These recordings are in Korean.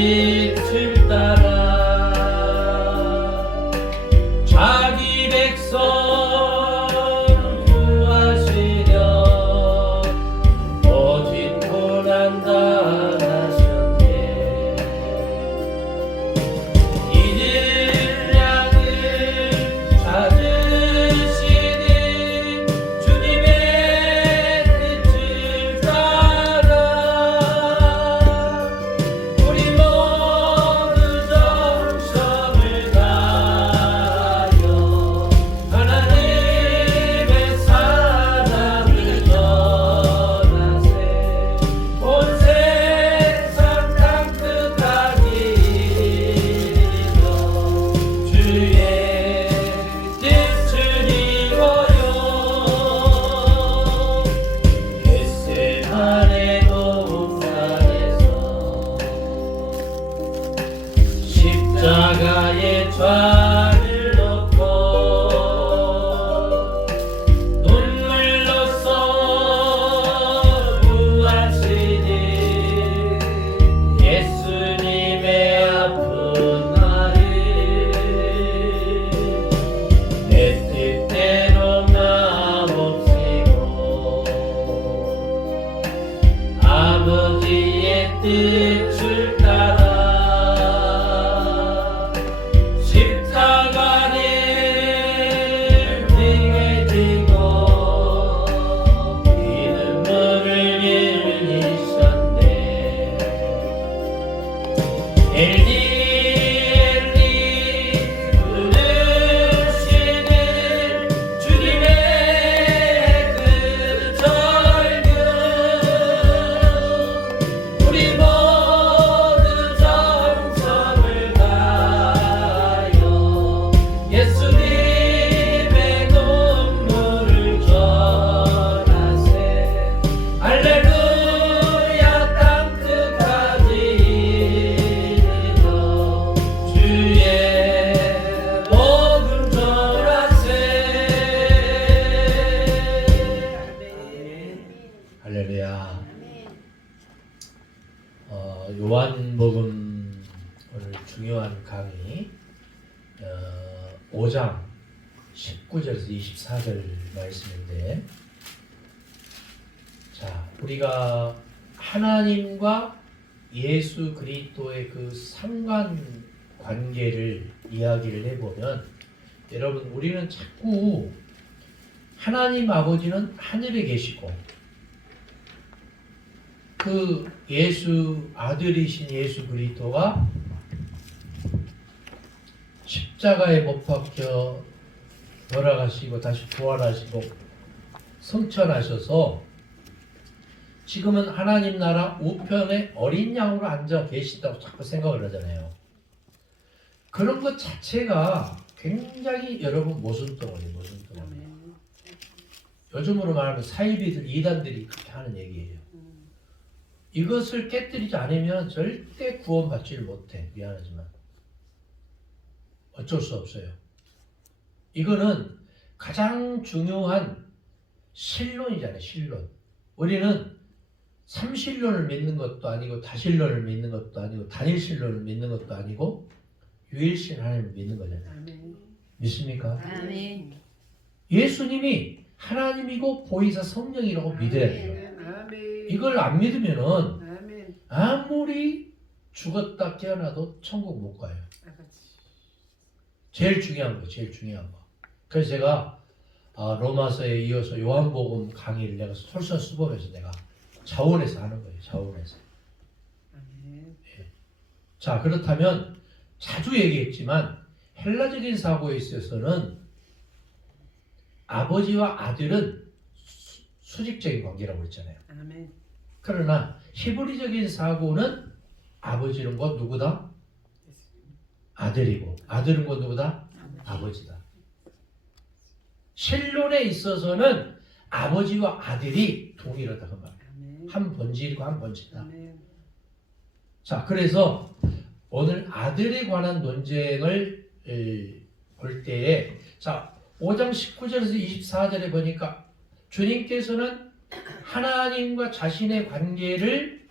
뜻을 따라 자기 백성 구하시려 오직 고난 당하셨네. 이들 양을 찾으시는 주님의 뜻을 따라 우리 모두 정성을 다하여 하나님의 사랑을 전하세. 온 세상 땅끝까지 이르러 주의 뜻을 이루어요. 겟세마네 동산에서 십자가의 좌를 놓고 눈물로써 구하시는 예수님의 아픈 나를 내 뜻대로 마옵시고 아버지의 뜻을 따라 십자가를 등에 지고 피눈물을 흘리셨네. 엘리 엘리 부르시는 주님의 그 절규 우리 모두 정성을 다하여 예수님의 눈물을 전하세. 할렐루야 땅끝까지 이르러 주의 복음 전하세. 할렐루야. 요한복음 오늘 중요한 강의 5장 19절에서 24절 말씀인데, 자, 우리가 하나님과 예수 그리스도의 그 상관 관계를 이야기를 해보면, 여러분 우리는 자꾸 하나님 아버지는 하늘에 계시고 그 예수 아들이신 예수 그리스도가 십자가에 못 박혀 돌아가시고 다시 부활하시고 승천하셔서 지금은 하나님 나라 우편에 어린 양으로 앉아 계시다고 자꾸 생각을 하잖아요. 그런 것 자체가 굉장히 여러분 모순덩어리예요. 모순덩어리. 요즘으로 말하면 사이비들, 이단들이 그렇게 하는 얘기예요. 이것을 깨뜨리지 않으면 절대 구원받지를 못해. 미안하지만 어쩔 수 없어요. 이거는 가장 중요한 신론이잖아요. 신론. 우리는 삼신론을 믿는 것도 아니고 다신론을 믿는 것도 아니고 단일신론을 믿는 것도 아니고 유일신 하나님을 믿는 거잖아요. 아멘. 믿습니까? 아멘. 예수님이 하나님이고 보이사 성령이라고 믿어야 돼요. 아멘. 이걸 안 믿으면은 아멘. 아무리 죽었다 깨어나도 천국 못 가요. 아버지. 제일 중요한 거, 제일 중요한 거. 그래서 제가 로마서에 이어서 요한복음 강의를 내가 솔선수범해서 내가 자원해서 하는 거예요. 자원해서. 아멘. 자, 그렇다면 자주 얘기했지만 헬라적인 사고에 있어서는 아버지와 아들은 수직적인 관계라고 했잖아요. 아멘. 그러나 히브리적인 사고는 아버지는 곧 누구다? 아들이고 아들은 곧 누구다? 아버지다. 신론에 있어서는 아버지와 아들이 동일하다 그 말. 한 본질이고 한 본질이다. 자, 그래서 오늘 아들에 관한 논쟁을 볼 때에 자 5장 19절에서 24절에 보니까 주님께서는 하나님과 자신의 관계를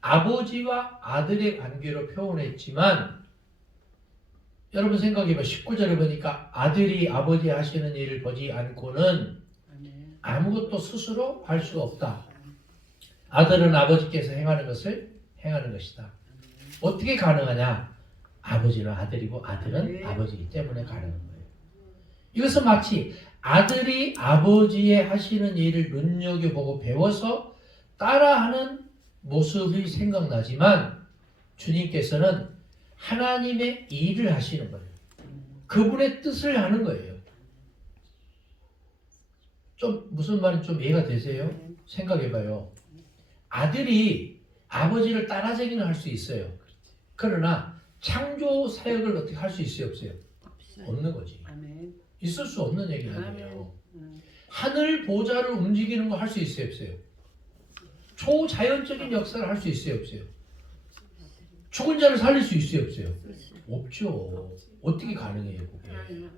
아버지와 아들의 관계로 표현했지만 여러분 생각해봐. 19절에 보니까 아들이 아버지 하시는 일을 보지 않고는 아멘. 아무것도 스스로 할 수가 없다. 아들은 아버지께서 행하는 것을 행하는 것이다. 어떻게 가능하냐? 아버지는 아들이고 아들은 네. 아버지이기 때문에 가능한 거예요. 이것은 마치 아들이 아버지의 하시는 일을 눈여겨보고 배워서 따라하는 모습이 생각나지만 주님께서는 하나님의 일을 하시는 거예요. 그분의 뜻을 하는 거예요. 좀 무슨 말인지 좀 이해가 되세요? 생각해봐요. 아들이 아버지를 따라쟁이는 할 수 있어요. 그러나 창조 사역을 어떻게 할 수 있어요? 없어요? 없는 거지. 아멘. 있을 수 없는 얘기 아멘. 아니에요. 하늘 보좌를 움직이는 거 할 수 있어요? 없어요? 초자연적인 역사를 할 수 있어요? 없어요? 죽은 자를 살릴 수 있어요? 없어요? 없죠. 어떻게 가능해요? 그게?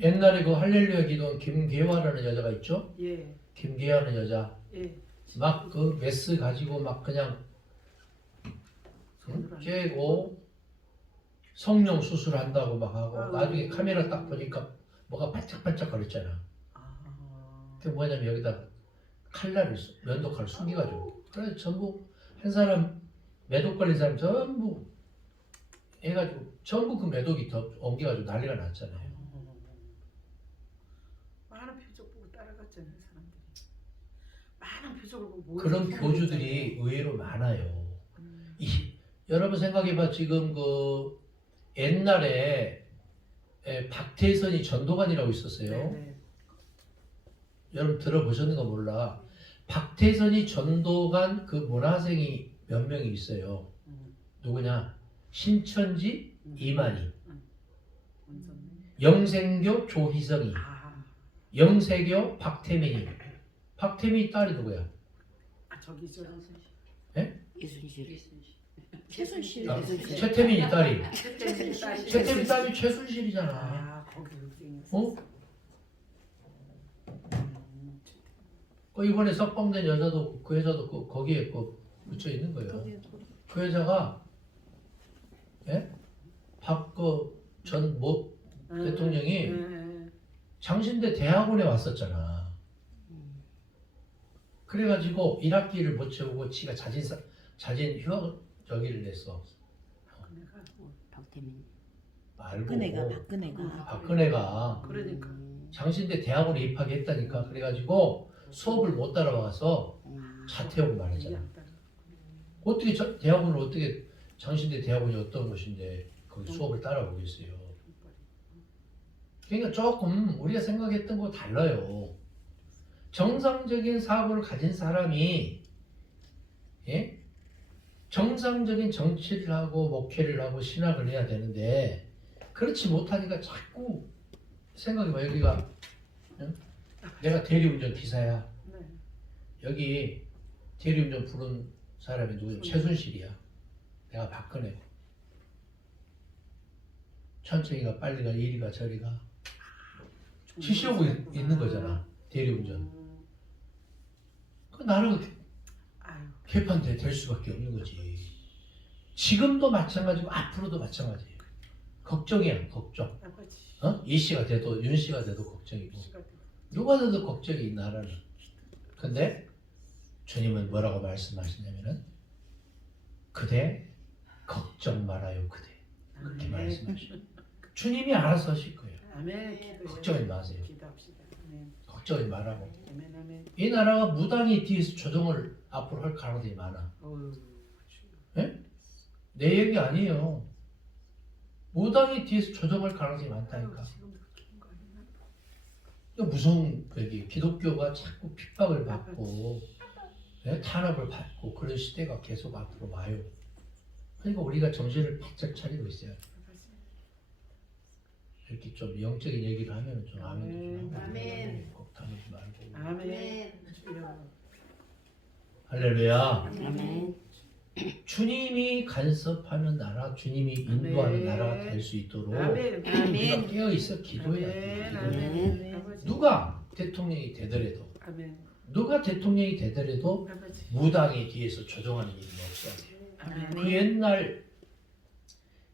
옛날에 그 할렐루야 기도원 김계화라는 여자가 있죠? 예. 김계화라는 여자 예. 막 그 메스 가지고 막 그냥 쬐고 성령 수술한다고 막 하고 나중에 카메라 딱 보니까 뭐가 반짝반짝 거렸잖아. 그게 뭐냐면 여기다 칼날을 면도칼을 숨겨가지고 그래서 전부 한 사람 매독 걸린 사람 전부 해가지고 전부 그 매독이 더 옮겨가지고 난리가 났잖아요. 많은 표적 보고 따라갔잖아요, 사람들이. 많은 표적을 보고 그런 교주들이 의외로 많아요. 여러분 생각해봐. 지금 그 옛날에 박태선이 전도관이라고 있었어요. 네네. 여러분 들어보셨는가 몰라. 박태선이 전도관 그 문화생이 몇 명이 있어요. 누구냐? 신천지 이만희, 영생교 조희성이, 영세교 박태민이. 박태민이 딸이 누구야? 저기 저 이순실. 최순실. 최태민이 딸이. 최태민 딸이. 최태민 딸이 최순실이잖아. 거기 흑생이었어. 어? 그 이번에 석방된 여자도 그 여자도 거기에 묻혀 있는 거예요. 그 여자가 박전 대통령이 장신대 대학원에 왔었잖아. 그래가지고 1학기를 못 채우고 지가 자진 휴학 저기를 냈어. 박태민. 말고 박근혜가 그러니까. 장신대 대학원에 입학했다니까. 그래가지고 수업을 못 따라와서 자퇴하고 말했잖아. 어떻게 대학원을 어떻게 장신대 대학원이 어떤 곳인데 거기 수업을 따라오겠어요. 그러니까 조금 우리가 생각했던 거 달라요. 정상적인 사고를 가진 사람이 정상적인 정치를 하고 목회를 하고 신학을 해야 되는데 그렇지 못하니까 자꾸 생각해봐. 여기가 내가 대리운전 기사야. 여기 대리운전 부른 사람이 누구야? 최순실이야. 내가 박근혜고. 천천히가 빨리가 이리가 저리가 지시하고 있는 거잖아. 대리운전. 그 나는 개판돼 될 수밖에 없는 거지. 지금도 마찬가지고 앞으로도 마찬가지예요. 걱정이야, 걱정. 이 씨가 돼도 윤 씨가 돼도 걱정이고 누가 돼도 걱정이 이 나라는. 근데 주님은 뭐라고 말씀하시냐면은 그대 걱정 말아요 그대. 그렇게 말씀하셔요. 주님이 알아서 하실 거예요. 걱정하지 마세요. 걱정하지 말라고. 이 나라가 무당이 뒤에서 조정을 앞으로 할 가능성이 많아. 내 얘기 아니에요. 무당이 뒤에서 조정할 가능성이 많다니까. 무서운 얘기. 기독교가 자꾸 핍박을 받고 탄압을 받고 그런 시대가 계속 앞으로 와요. 그러니까 우리가 정신을 바짝 차리고 있어야 돼. 이렇게 좀 영적인 얘기를 하면 좀 아멘도 좀 하고 꼭 다니지 말고. 아멘. 할렐루야. 아멘. 주님이 간섭하는 나라, 주님이 인도하는 나라가 될 수 있도록 우리가 깨어 있어 기도해야 돼. 기도해야 돼. 누가 대통령이 되더라도 누가 대통령이 되더라도 아버지. 무당이 뒤에서 조정하는 일은 없어야 돼요. 아멘. 그 옛날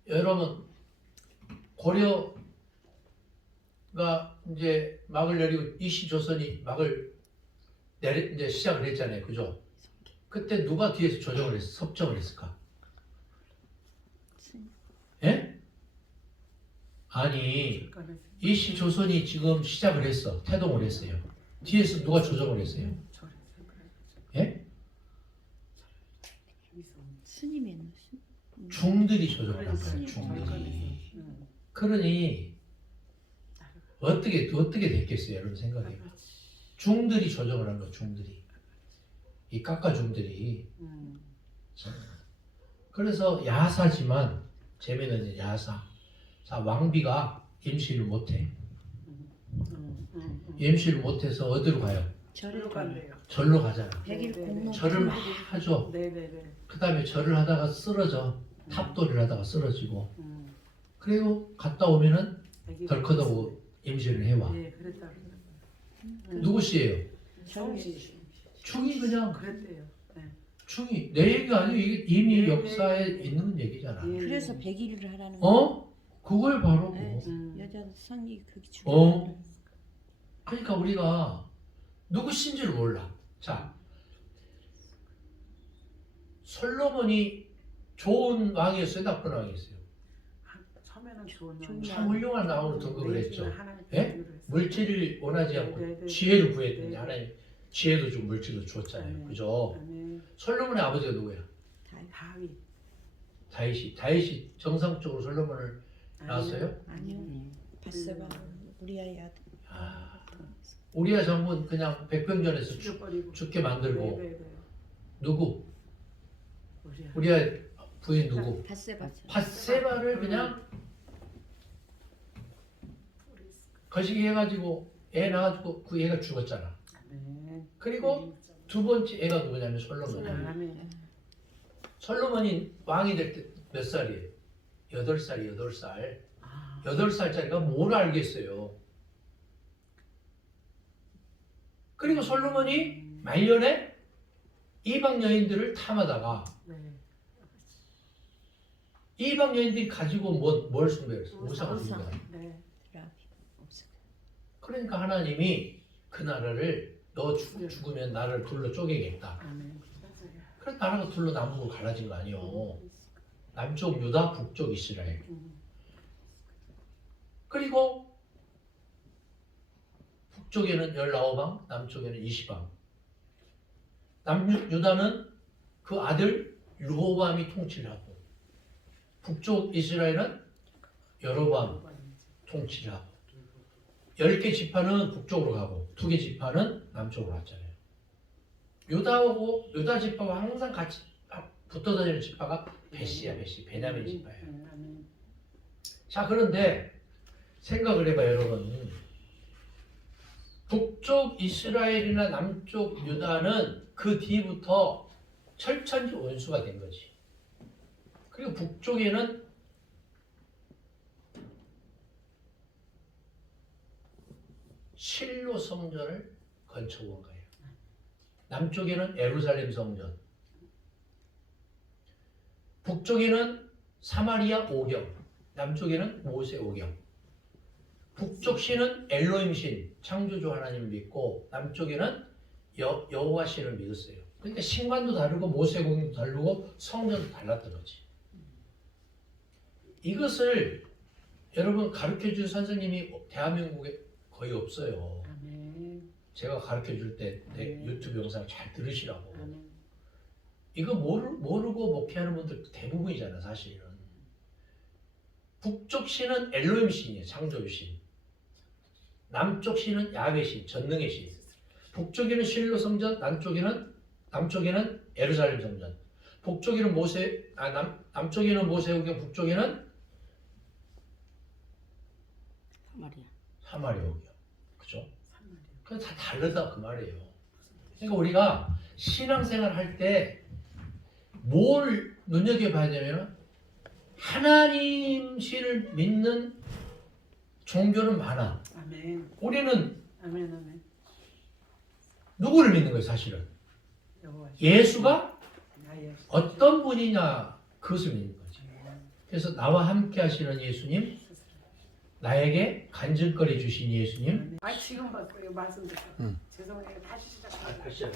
여러분 고려가 이제 막을 내리고 이시조선이 막을 이제 시작을 했잖아요, 그죠? 그때 누가 뒤에서 조정을 섭정을 했을까? 예? 아니 이시조선이 지금 시작을 했어, 태동을 했어요. 뒤에서 누가 조정을 했어요? 예? 스님이 중들이 조정을 한 거예요, 중들이. 그러니 어떻게 됐겠어요, 여러분 생각해요. 중들이 조정을 한 거예요, 중들이. 이 깎아 중들이. 그래서 야사지만 재미는 이제 야사. 자, 왕비가 임시를 못해. 임시를 못해서 어디로 가요? 절을 절로 간대요. 절로 가잖아. 100일 네, 공로 절을 막 하죠. 네네네. 그 다음에 절을 하다가 쓰러져. 탑돌이를 하다가 쓰러지고. 그리고 갔다 오면은 덜커덕고 임시를 해와. 네, 그랬다. 누구시에요? 정시. 충이 그냥 그랬대요. 네. 충이 내 얘기가 아니에요. 이게 이미 네, 역사에 네. 있는 얘기잖아. 예. 그래서 100일을 하라는 어? 그걸 바로 네. 뭐. 여자 성이 그게 어? 중요해. 그러니까 우리가 누구신지를 몰라. 자, 솔로몬이 좋은 왕이었어요, 나쁜 왕이었어요? 처음에는 좋은 참 참 훌륭한 왕으로 등극을 했죠. 예? 네? 물질을 원하지 않고 네, 네, 네. 지혜를 구했는데 네. 하나님 지혜도 좀 물질도 줬잖아요. 네. 그죠? 아멘. 솔로몬의 아버지가 누구야? 다윗. 다윗이 정상적으로 솔로몬을 낳았어요? 아니요. 바세바 우리 아이 아들. 아, 우리야 장군 그냥 백병전에서 죽여버리고. 죽게 만들고 네네네. 누구? 우리야. 우리야 부인 누구? 바세바. 밧세바를 그냥 거시기 해가지고 애 낳아가지고 그 애가 죽었잖아. 아멘. 그리고 두 번째 애가 누구냐면 솔로몬. 아멘. 솔로몬이 왕이 될 때 몇 살이에요? 8살이 8살. 아. 8살짜리가 뭘 알겠어요. 그리고 솔로몬이 말년에 이방 여인들을 탐하다가 네. 이방 여인들이 가지고 뭘 숭배했어? 우상을 우상. 숭배했어. 네. 그러니까 하나님이 그 나라를 너 죽으면 나를 둘로 쪼개겠다. 아멘. 그래서 나라가 둘로 남북으로 갈라진 거 아니에요. 남쪽 유다, 북쪽 이스라엘. 그리고 북쪽에는 19방, 남쪽에는 20방. 남유다는 그 아들 르호밤이 통치를 하고 북쪽 이스라엘은 여로밤 통치를 하고 10개 지파는 북쪽으로 가고 2개 지파는 남쪽으로 왔잖아요. 유다 지파와 항상 같이 붙어 다니는 지파가 베시야, 베시, 베냐민 지파예요. 자, 그런데 생각을 해봐 여러분. 북쪽 이스라엘이나 남쪽 유다는 그 뒤부터 철천지 원수가 된 거지. 그리고 북쪽에는 실로 성전을 건축한 거예요. 남쪽에는 예루살렘 성전, 북쪽에는 사마리아 오경, 남쪽에는 모세 오경. 북쪽 신은 엘로힘 신, 창조주 하나님을 믿고 남쪽에는 여호와 신을 믿었어요. 그러니까 신관도 다르고 모세 오경도 다르고 성전도 달랐던 거지. 이것을 여러분 가르쳐준 선생님이 대한민국에 거의 없어요. 제가 가르쳐줄 때 유튜브 영상 잘 들으시라고. 이거 모르고 목회하는 분들 대부분이잖아 사실은. 북쪽 신은 엘로힘 신이에요. 창조주 신. 남쪽 신은 야훼 신, 전능의 신. 북쪽에는 실로 성전, 남쪽에는 예루살렘 성전. 북쪽에는 남쪽에는 모세오경, 북쪽에는 사마리아 오경. 그죠? 그건 다 다르다 그 말이에요. 그러니까 우리가 신앙생활 할 때 뭘 눈여겨봐야 되면 하나님 신을 믿는 종교는 많아. 아멘. 우리는 아멘. 아멘. 누구를 믿는 거예요, 사실은? 여호와 예수가 나의 어떤 분이냐 그것을 믿는 거지. 그래서 나와 함께 하시는 예수님, 나에게 간증거리 주신 예수님. 아 지금 봤어요 말씀 듣고 죄송해요 다시 시작해요. 다시 해요.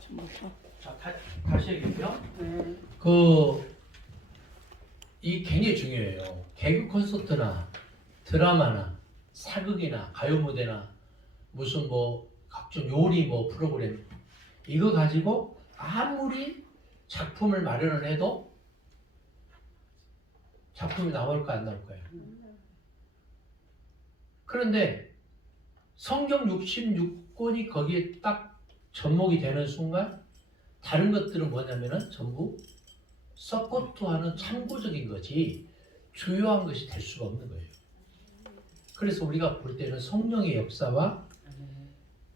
좀 먹어. 자, 다시 얘기해요. 네. 이 굉장히 중요해요. 개그 콘서트나 드라마나 사극이나 가요 무대나 무슨 뭐 각종 요리 뭐 프로그램 이거 가지고 아무리 작품을 마련을 해도 작품이 나올까 안 나올 거예요. 그런데 성경 66권이 거기에 딱 접목이 되는 순간 다른 것들은 뭐냐면은 전부 서포트하는 참고적인 거지 주요한 것이 될 수가 없는 거예요. 그래서 우리가 볼 때는 성령의 역사와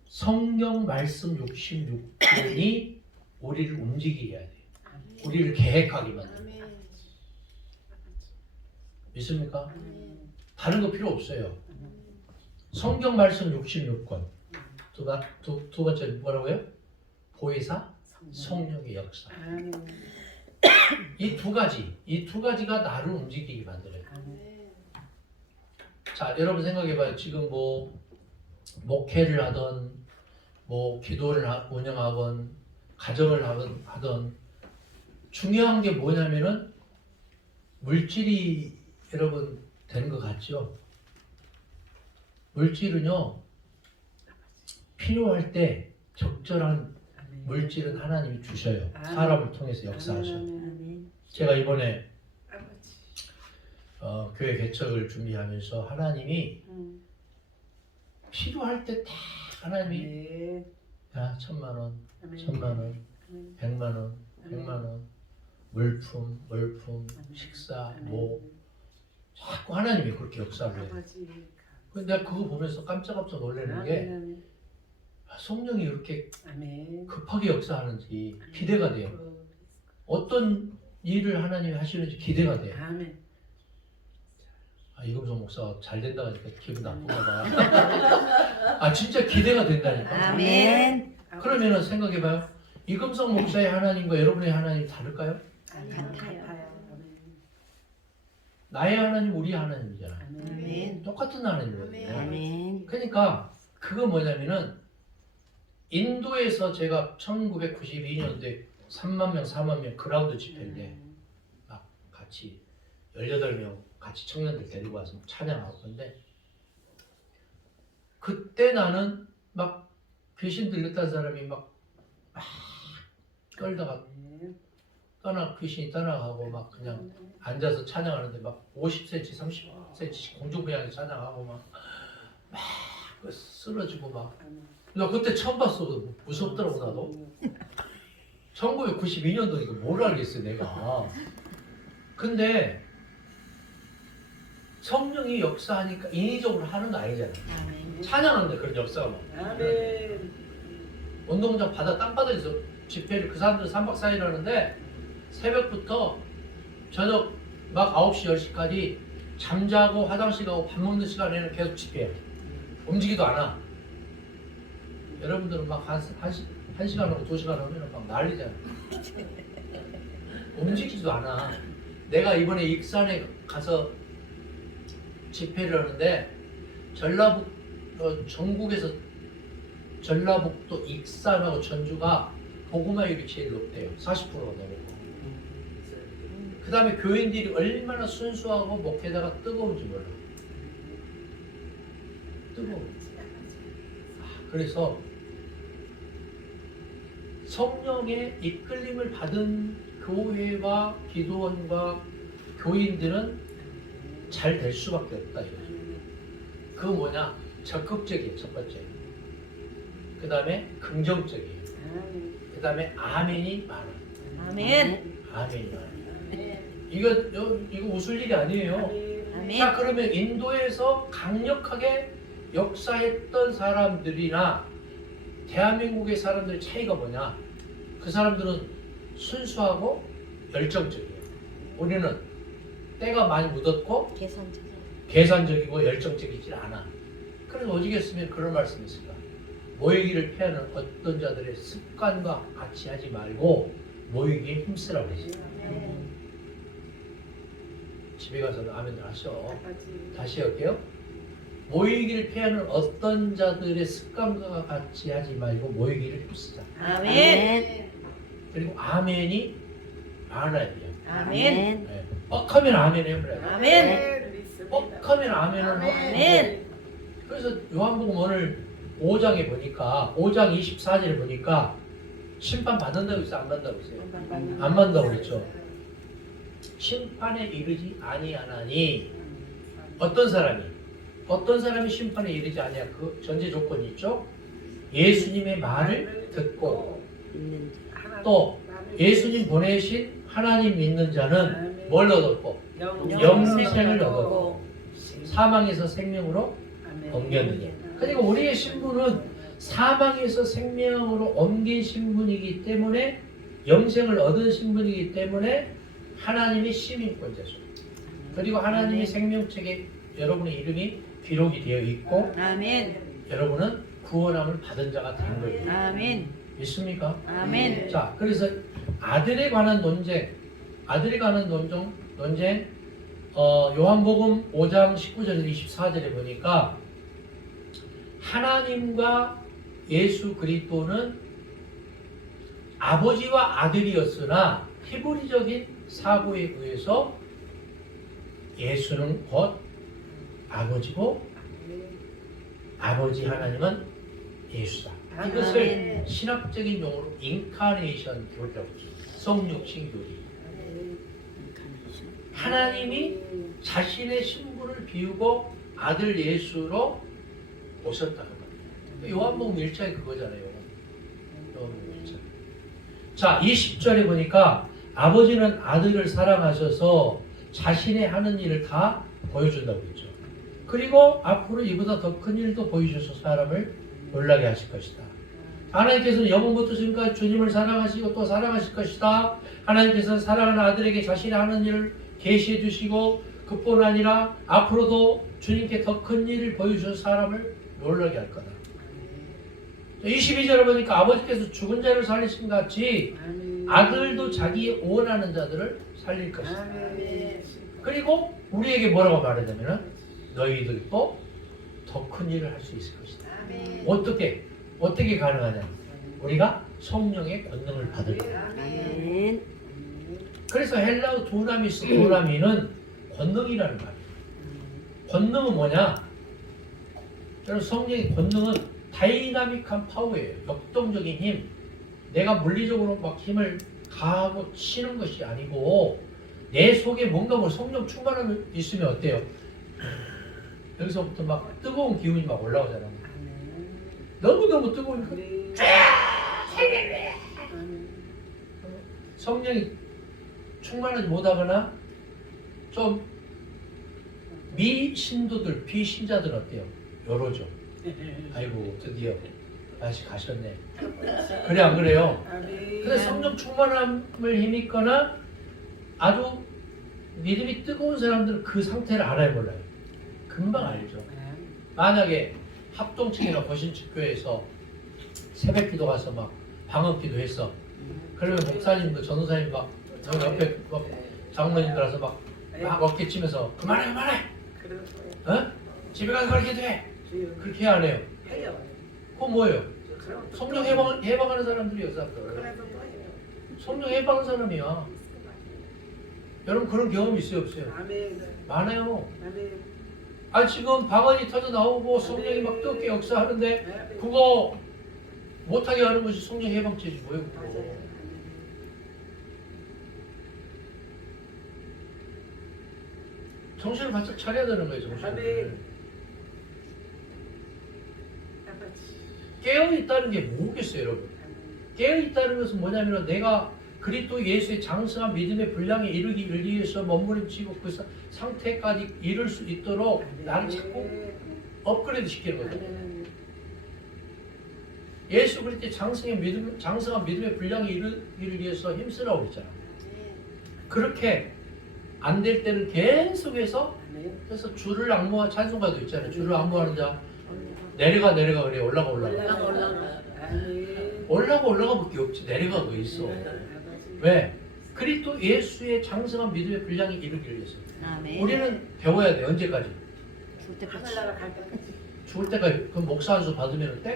성경 말씀 66권이 우리를 움직이게 해야 돼요. 우리를 계획하게 만듭니다. 믿습니까? 다른 거 필요 없어요. 성경 말씀 66권 두 번째 뭐라고요? 보혜사 성령의 역사. 이 두 가지가 나를 움직이게 만들어요. 자, 여러분 생각해봐요. 지금 뭐 목회를 하던 뭐 기도를 운영하건 가정을 하던 중요한 게 뭐냐면은 물질이 여러분 되는 것 같죠? 물질은요 필요할 때 적절한 물질은 하나님이 주셔요. 사람을 통해서 역사하셔요. 제가 이번에 교회 개척을 준비하면서 하나님이 필요할 때 다 하나님이 야 1,000,000원, 1,000,000원, 100만원, 100만원 물품, 식사 뭐 자꾸 하나님이 그렇게 역사를 해요. 근데 내가 그거 보면서 깜짝깜짝 놀라는 게 성령이 이렇게 급하게 역사하는지 기대가 돼요. 어떤 일을 하나님이 하시는지 기대가 돼요. 이금성 목사 잘 된다 하니까 기분 나쁜가 봐. 진짜 기대가 된다니까. 아멘. 그러면은 생각해봐요. 이금성 목사의 하나님과 여러분의 하나님 다를까요? 같아요. 나의 하나님, 우리 하나님이잖아. 아멘. 똑같은 하나님이거든요. 아멘. 그러니까 그거 뭐냐면은 인도에서 제가 1992년도에 3만 명, 4만 명 그라운드 집회인데 막 같이 18명 같이 청년들 데리고 와서 찬양하고 근데 그때 나는 막 귀신 들렸다는 사람이 막 끌다가 귀신이 떠나가고 막 그냥 앉아서 찬양하는데 막 50cm, 30cm 공중부양에 찬양하고 막 쓰러지고 막 나 그때 처음 봤어. 무섭더라고 나도. 1992년도니까 뭘 알겠어 내가. 근데 성령이 역사하니까 인위적으로 하는 거 아니잖아. 찬양하는데 그런 역사가 막. 운동장 땅바닥에서 집회를 그 사람들은 3박 4일 하는데 새벽부터 저녁 막 9시, 10시까지 잠자고 화장실 가고 밥 먹는 시간에는 계속 집회해. 움직이도 않아. 여러분들은 막 한 시간 하고 2시간 하면 막 난리잖아. 움직이지도 않아. 내가 이번에 익산에 가서 집회를 하는데 전국에서 전라북도 익산하고 전주가 복음화율이 제일 높대요. 40%가 넘고. 그 다음에 교인들이 얼마나 순수하고 목회자가 뜨거운지 몰라. 뜨거워. 그래서 성령의 이끌림을 받은 교회와 기도원과 교인들은 잘 될 수밖에 없다 이거죠. 그거 뭐냐? 적극적이에요. 첫 번째. 그 다음에 긍정적이에요. 그 다음에 아멘이 많아요. 아멘. 아멘이 많아요. 이거 웃을 일이 아니에요. 아멘. 자, 그러면 인도에서 강력하게 역사했던 사람들이나 대한민국의 사람들의 차이가 뭐냐? 그 사람들은 순수하고 열정적이에요. 우리는 때가 많이 묻었고 계산적이고 열정적이지 않아. 그래서 오직했으면 그런 말씀이 있을까? 모이기를 피하는 어떤 자들의 습관과 같이 하지 말고 모이기에 힘쓰라고 했어요. 집에 가서는 아멘을 하셔. 다시 할게요. 모이기를 피하는 어떤 자들의 습관과 같이 하지 말고 모이기를 힘쓰자. 아멘. 그리고 아멘이 많아야 돼요. 아멘. 네. 하면 아멘 해버려요. 아멘. 하면 아멘을 하고. 아멘. 그래서 요한복음 오늘 5장에 보니까 5장 24절에 보니까 심판 받는다고 했어요? 안 받는다고 했어요? 안 받는다고 그랬죠. 심판에 이르지 아니하나니 어떤 사람이 심판에 이르지 아니하 그 전제 조건이 있죠. 예수님의 말을 듣고 또 예수님 보내신 하나님 믿는 자는 뭘 얻었고 영생을 얻었고 사망에서 생명으로 옮겼느냐. 그러니까 우리의 신분은 사망에서 생명으로 옮긴 신분이기 때문에 영생을 얻은 신분이기 때문에 하나님의 시민권자죠. 그리고 하나님의 생명책에 여러분의 이름이 기록이 되어 있고 아멘. 여러분은 구원함을 받은 자가 된 거예요. 아멘. 믿습니까? 아멘. 자, 그래서 아들에 관한 논쟁 요한복음 5장 19절에서 24절에 보니까 하나님과 예수 그리스도는 아버지와 아들이었으나 히브리적인 사고에 의해서 예수는 곧 아버지고 아버지 하나님은 예수다. 이것을 아멘. 신학적인 용어로 인카네이션 교리라고 하죠. 성육신 교리. 하나님이 자신의 신분을 비우고 아들 예수로 오셨다는 거예요. 요한복음 1장이 그거잖아요. 요한복음 1장. 자, 20절에 보니까 아버지는 아들을 사랑하셔서 자신의 하는 일을 다 보여준다고 했죠. 그리고 앞으로 이보다 더 큰 일도 보이셔서 사람을 놀라게 하실 것이다. 하나님께서는 영원부터 지금까지 주님을 사랑하시고 또 사랑하실 것이다. 하나님께서는 사랑하는 아들에게 자신의 하는 일을 계시해 주시고 그뿐 아니라 앞으로도 주님께 더 큰 일을 보여주셔서 사람을 놀라게 할 거다. 22절에 보니까 아버지께서 죽은 자를 살리신 같이 아들도 자기 원하는 자들을 살릴 것이다. 그리고 우리에게 뭐라고 말하냐면 너희들도 더 큰 일을 할 수 있을 것이다. 어떻게 가능하냐? 우리가 성령의 권능을 받을 거야. 아멘. 그래서 헬라어 도나미는 권능이라는 말이에요. 권능은 뭐냐? 여러분 성령의 권능은 다이나믹한 파워예요. 역동적인 힘. 내가 물리적으로 막 힘을 가하고 치는 것이 아니고 내 속에 뭔가 뭐 성령 충만함이 있으면 어때요? 여기서부터 막 뜨거운 기운이 막 올라오잖아. 너무너무 뜨거우니까 성령이 충만하지 못하거나 좀 미신도들, 비신자들은 어때요? 요러죠. 아이고 드디어 다시 가셨네. 그래 안 그래요? 근데 성령 충만함을 힘입거나 아주 믿음이 뜨거운 사람들은 그 상태를 알아요 몰라요? 금방 알죠. 만약에 합동측이나 거신측 교회에서 새벽기도 가서 막 방언기도 했어. 그러면 목사님도 전도사님 막 저기 옆에 막 장로님들 와서 막 어깨 치면서 그만해 어? 집에 가서 그렇게 돼. 그렇게 해야 안 해요. 그건 뭐예요? 성령 해방하는 사람들이요. 성령 해방하는 사람이야. 여러분 그런 경험이 있어요 없어요? 많아요. 지금 방언이 터져 나오고 성령이 막 뜨겁게 역사하는데 그거 못하게 하는 것이 성령 해방죄지 뭐예요? 그거. 정신을 바짝 차려야 되는 거예요. 정신을. 깨어있다는 게 뭐겠어요 여러분? 깨어있다는 것은 뭐냐면 내가 그리스도 예수의 장성한 믿음의 분량에 이르기 위해서 몸부림치고 그 상태까지 이룰 수 있도록 나를 자꾸 업그레이드 시키는 거죠. 예수 그리스도의 장성한 믿음의 분량에 이르기 위해서 힘쓰라고 그랬잖아. 그렇게 안 될 때는 계속해서 그래서 주를 앙모하 찬송가도 있잖아요. 주를 앙모하는 자 내려가 그래. 올라가. 아멘. 올라가 볼 게 없지. 내려가 뭐 있어. 왜? 그리스도 예수의 장성한 믿음의 분량이 이루기를 위해서. 아멘. 우리는 배워야 돼. 언제까지? 죽을 때까지. 하늘나라 갈 때까지. 죽을 때까지. 그럼 목사 한 수 받으면 땡?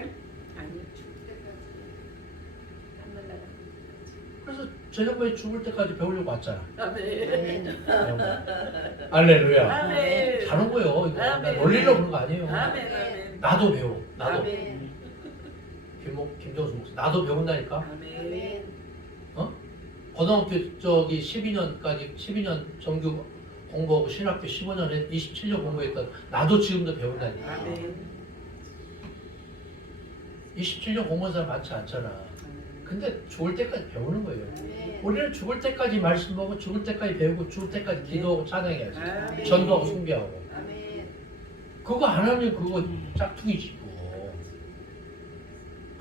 아니 죽을 때까지. 하늘나라. 그래서 저녁에 죽을 때까지 배우려고 왔잖아. 아멘. 할렐루야. 아멘. 다른 거요. 이거 나 아멘. 놀리려고 그런 거 아니에요. 아멘. 나도 배워. 나도. 아멘. 김정수 목사. 나도 배운다니까. 아멘. 고등학교 12년 정규 공부하고 신학교 15년에 27년 공부했던 나도 지금도 배운다니까. 아멘. 27년 공부한 사람 많지 않잖아. 근데 죽을 때까지 배우는 거예요. 아멘. 우리는 죽을 때까지 말씀 보고 죽을 때까지 배우고 죽을 때까지 기도하고 찬양해야지. 아멘. 전도하고 숭배하고. 아멘. 그거 안 하면 그거 짝퉁이지 뭐.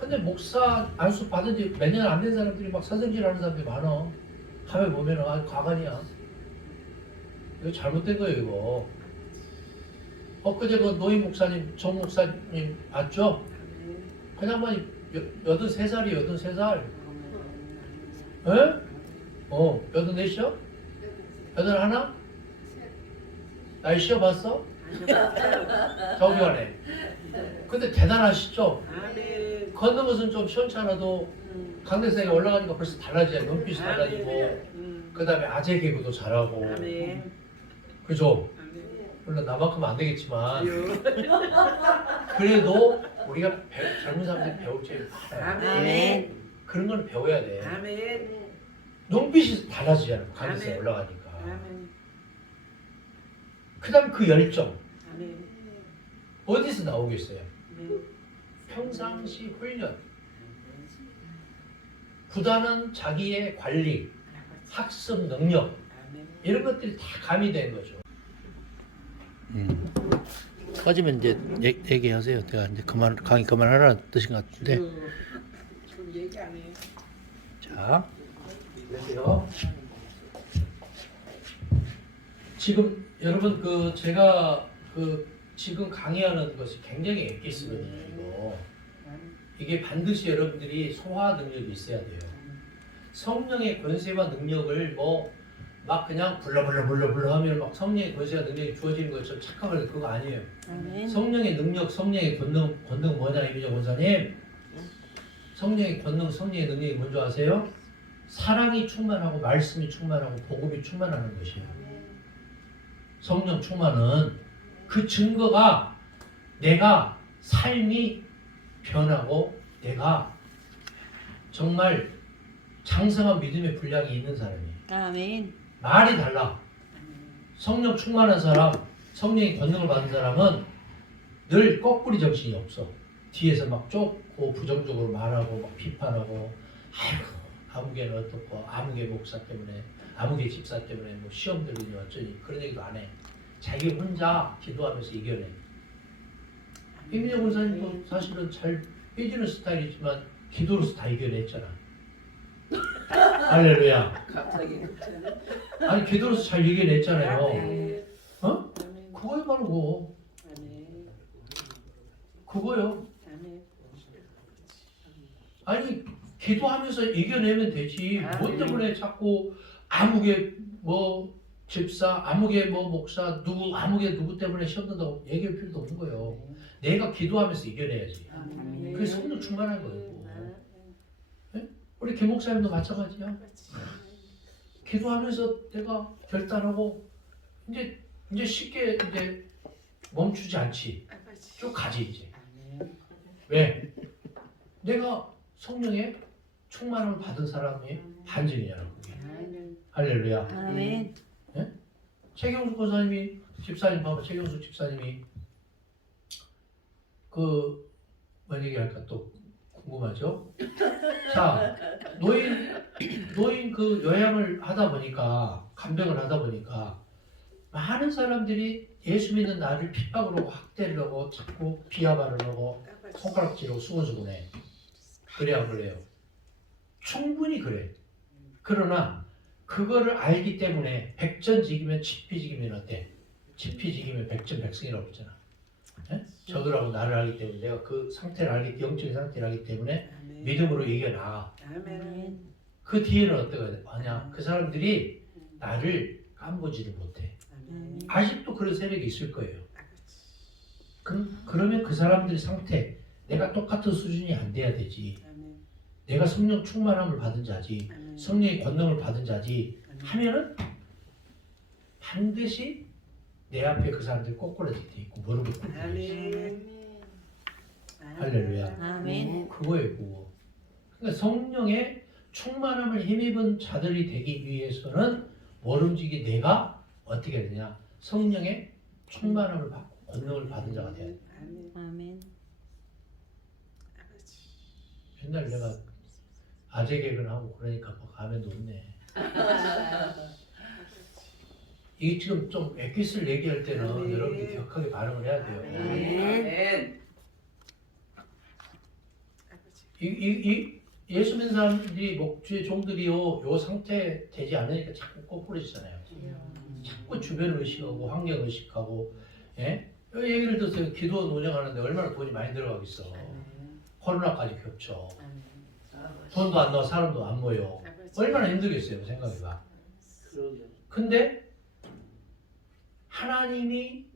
근데 목사 안수 받은 지 몇 년 안 된 사람들이 막 사성질 하는 사람들이 많아. 가면 보면은 아 과간이야. 이거 잘못된 거예요 이거. 엊그제 그 노인 목사님 정 목사님 봤죠? 그 양반이 83살이 83살. 에? 84이요? 81? 나이 시어봤어? 저기 하네. 근데 대단하시죠? 아멘. 걷는 것은 좀 시원찮아도 강대상에 올라가니까 벌써 달라져요. 눈빛이 달라지고 그 다음에 아재 개그도 잘하고 아멘. 그죠? 아멘. 물론 나만큼은 안 되겠지만 아멘. 그래도 우리가 젊은 사람들이 배울 점이 많아요. 아멘. 그런 걸 배워야 돼. 아멘. 눈빛이 달라지잖아. 강대상에 아멘. 올라가니까. 아멘. 그 다음 그 열정 아멘. 어디서 나오겠어요? 아멘. 평상시 훈련 부단한 자기의 관리 학습 능력 아멘. 이런 것들이 다 가미된 거죠. 빠지면 이제 얘기하세요. 내가 이제 강의 그만하라는 뜻인 것 같은데. 좀 얘기 안 해. 자, 그래서요. 지금 여러분 그 제가 그 지금 강의하는 것이 굉장히 엑기스거든요. 이게 반드시 여러분들이 소화 능력이 있어야 돼요. 성령의 권세와 능력을 뭐 막 그냥 불러 하면 막 성령의 권세와 능력이 주어지는 것처럼 착각을 그거 아니에요. 아멘. 성령의 능력, 성령의 권능 뭐냐 이비죠 원사님? 성령의 권능, 성령의 능력이 뭔지 아세요? 사랑이 충만하고 말씀이 충만하고 복음이 충만하는 것이에요. 성령 충만은 그 증거가 내가 삶이 변하고 내가 정말 장성한 믿음의 분량이 있는 사람이에요. 아멘. 말이 달라. 성령 충만한 사람, 성령의 권능을 받은 사람은 늘 거꾸리 정신이 없어. 뒤에서 막 쫓고 부정적으로 말하고 막 비판하고 아이고 아무개는 어떻고 아무개 목사 때문에 아무개 집사 때문에 뭐 시험 들리니 어쩌니 그런 얘기도 안 해. 자기 혼자 기도하면서 이겨내. 이민혁 원사님도 사실은 잘 삐지는 스타일이지만 기도로서 다 이겨냈잖아. 할렐루야. 갑자기. 아니 기도로서 잘 이겨냈잖아요. 아멘. 어? 아멘. 그거야 바로 그거. 아멘. 그거요. 아멘. 아니 기도하면서 이겨내면 되지. 뭐 때문에 자꾸 아무개 뭐 집사, 아무개 뭐 목사 누구 아무개 누구 때문에 시험 든다고 얘기할 필요도 없는 거예요. 내가 기도하면서 이겨내야지. 아멘. 그게 성령 충만한 거예요. 우리 김 목사님도 마찬가지야. 기도하면서 내가 결단하고 이제 쉽게 이제 멈추지 않지. 쭉 가지 이제. 왜? 내가 성령의 충만함을 받은 사람의 반증이잖아 그게. 할렐루야. 아멘. 최경숙 권사님이 집사님 봐봐. 최경숙 집사님이 그 뭔 얘기할까 또 궁금하죠? 자 노인 그 요양을 하다 보니까 간병을 하다 보니까 많은 사람들이 예수 믿는 나를 핍박을 하고 학대를 하고 자꾸 비하발을 하고 손가락질하고 수근수근해. 그래 안 그래요? 충분히 그래. 그러나 그거를 알기 때문에 백전지기면 치피지기면 어때? 치피지기면 백전백승이라고 그러잖아. 에? 저들하고 나를 알기 때문에 내가 그 상태를 알기 영적인 상태를 알기 때문에 아멘. 믿음으로 이겨나가. 아멘. 그 뒤에는 어떻게 하냐? 그 사람들이 나를 깜보지를 못해. 아멘. 아직도 그런 세력이 있을 거예요. 아버지. 그러면 그 사람들의 상태, 내가 똑같은 수준이 안 돼야 되지. 아멘. 내가 성령 충만함을 받은 자지, 아멘. 성령의 권능을 받은 자지 아멘. 하면은 반드시 내 앞에 그 사람들이 꼬꾸라질 때 있고 무릎을 꿇고 있어. 아멘. 할렐루야. 아멘. 그거예요, 그거. 그러니까 성령의 충만함을 힘입은 자들이 되기 위해서는 뭘 움직이 내가 어떻게 해야 되냐? 성령의 충만함을 받고 권능을 받은 자가 돼야 돼. 아멘. 아멘. 아버지. 옛날 내가 아재 개근하고 그러니까 뭐 가면 높네. 이게 지금 좀 엑기스를 얘기할 때는 아멘. 여러분이 격하게 발음을 해야 돼요. 아멘. 아버지. 이 예수 믿는 사람들이 목주의 종들이요 요 상태 되지 않으니까 자꾸 꼬꾸라지잖아요. 자꾸 주변 의식하고 환경 의식하고, 예? 이 얘기를 들어서 기도 운영하는데 얼마나 돈이 많이 들어가겠어. 코로나까지 겹쳐. 돈도 안 나와 사람도 안 모여. 얼마나 힘들겠어요, 생각해봐. 근데 하나님이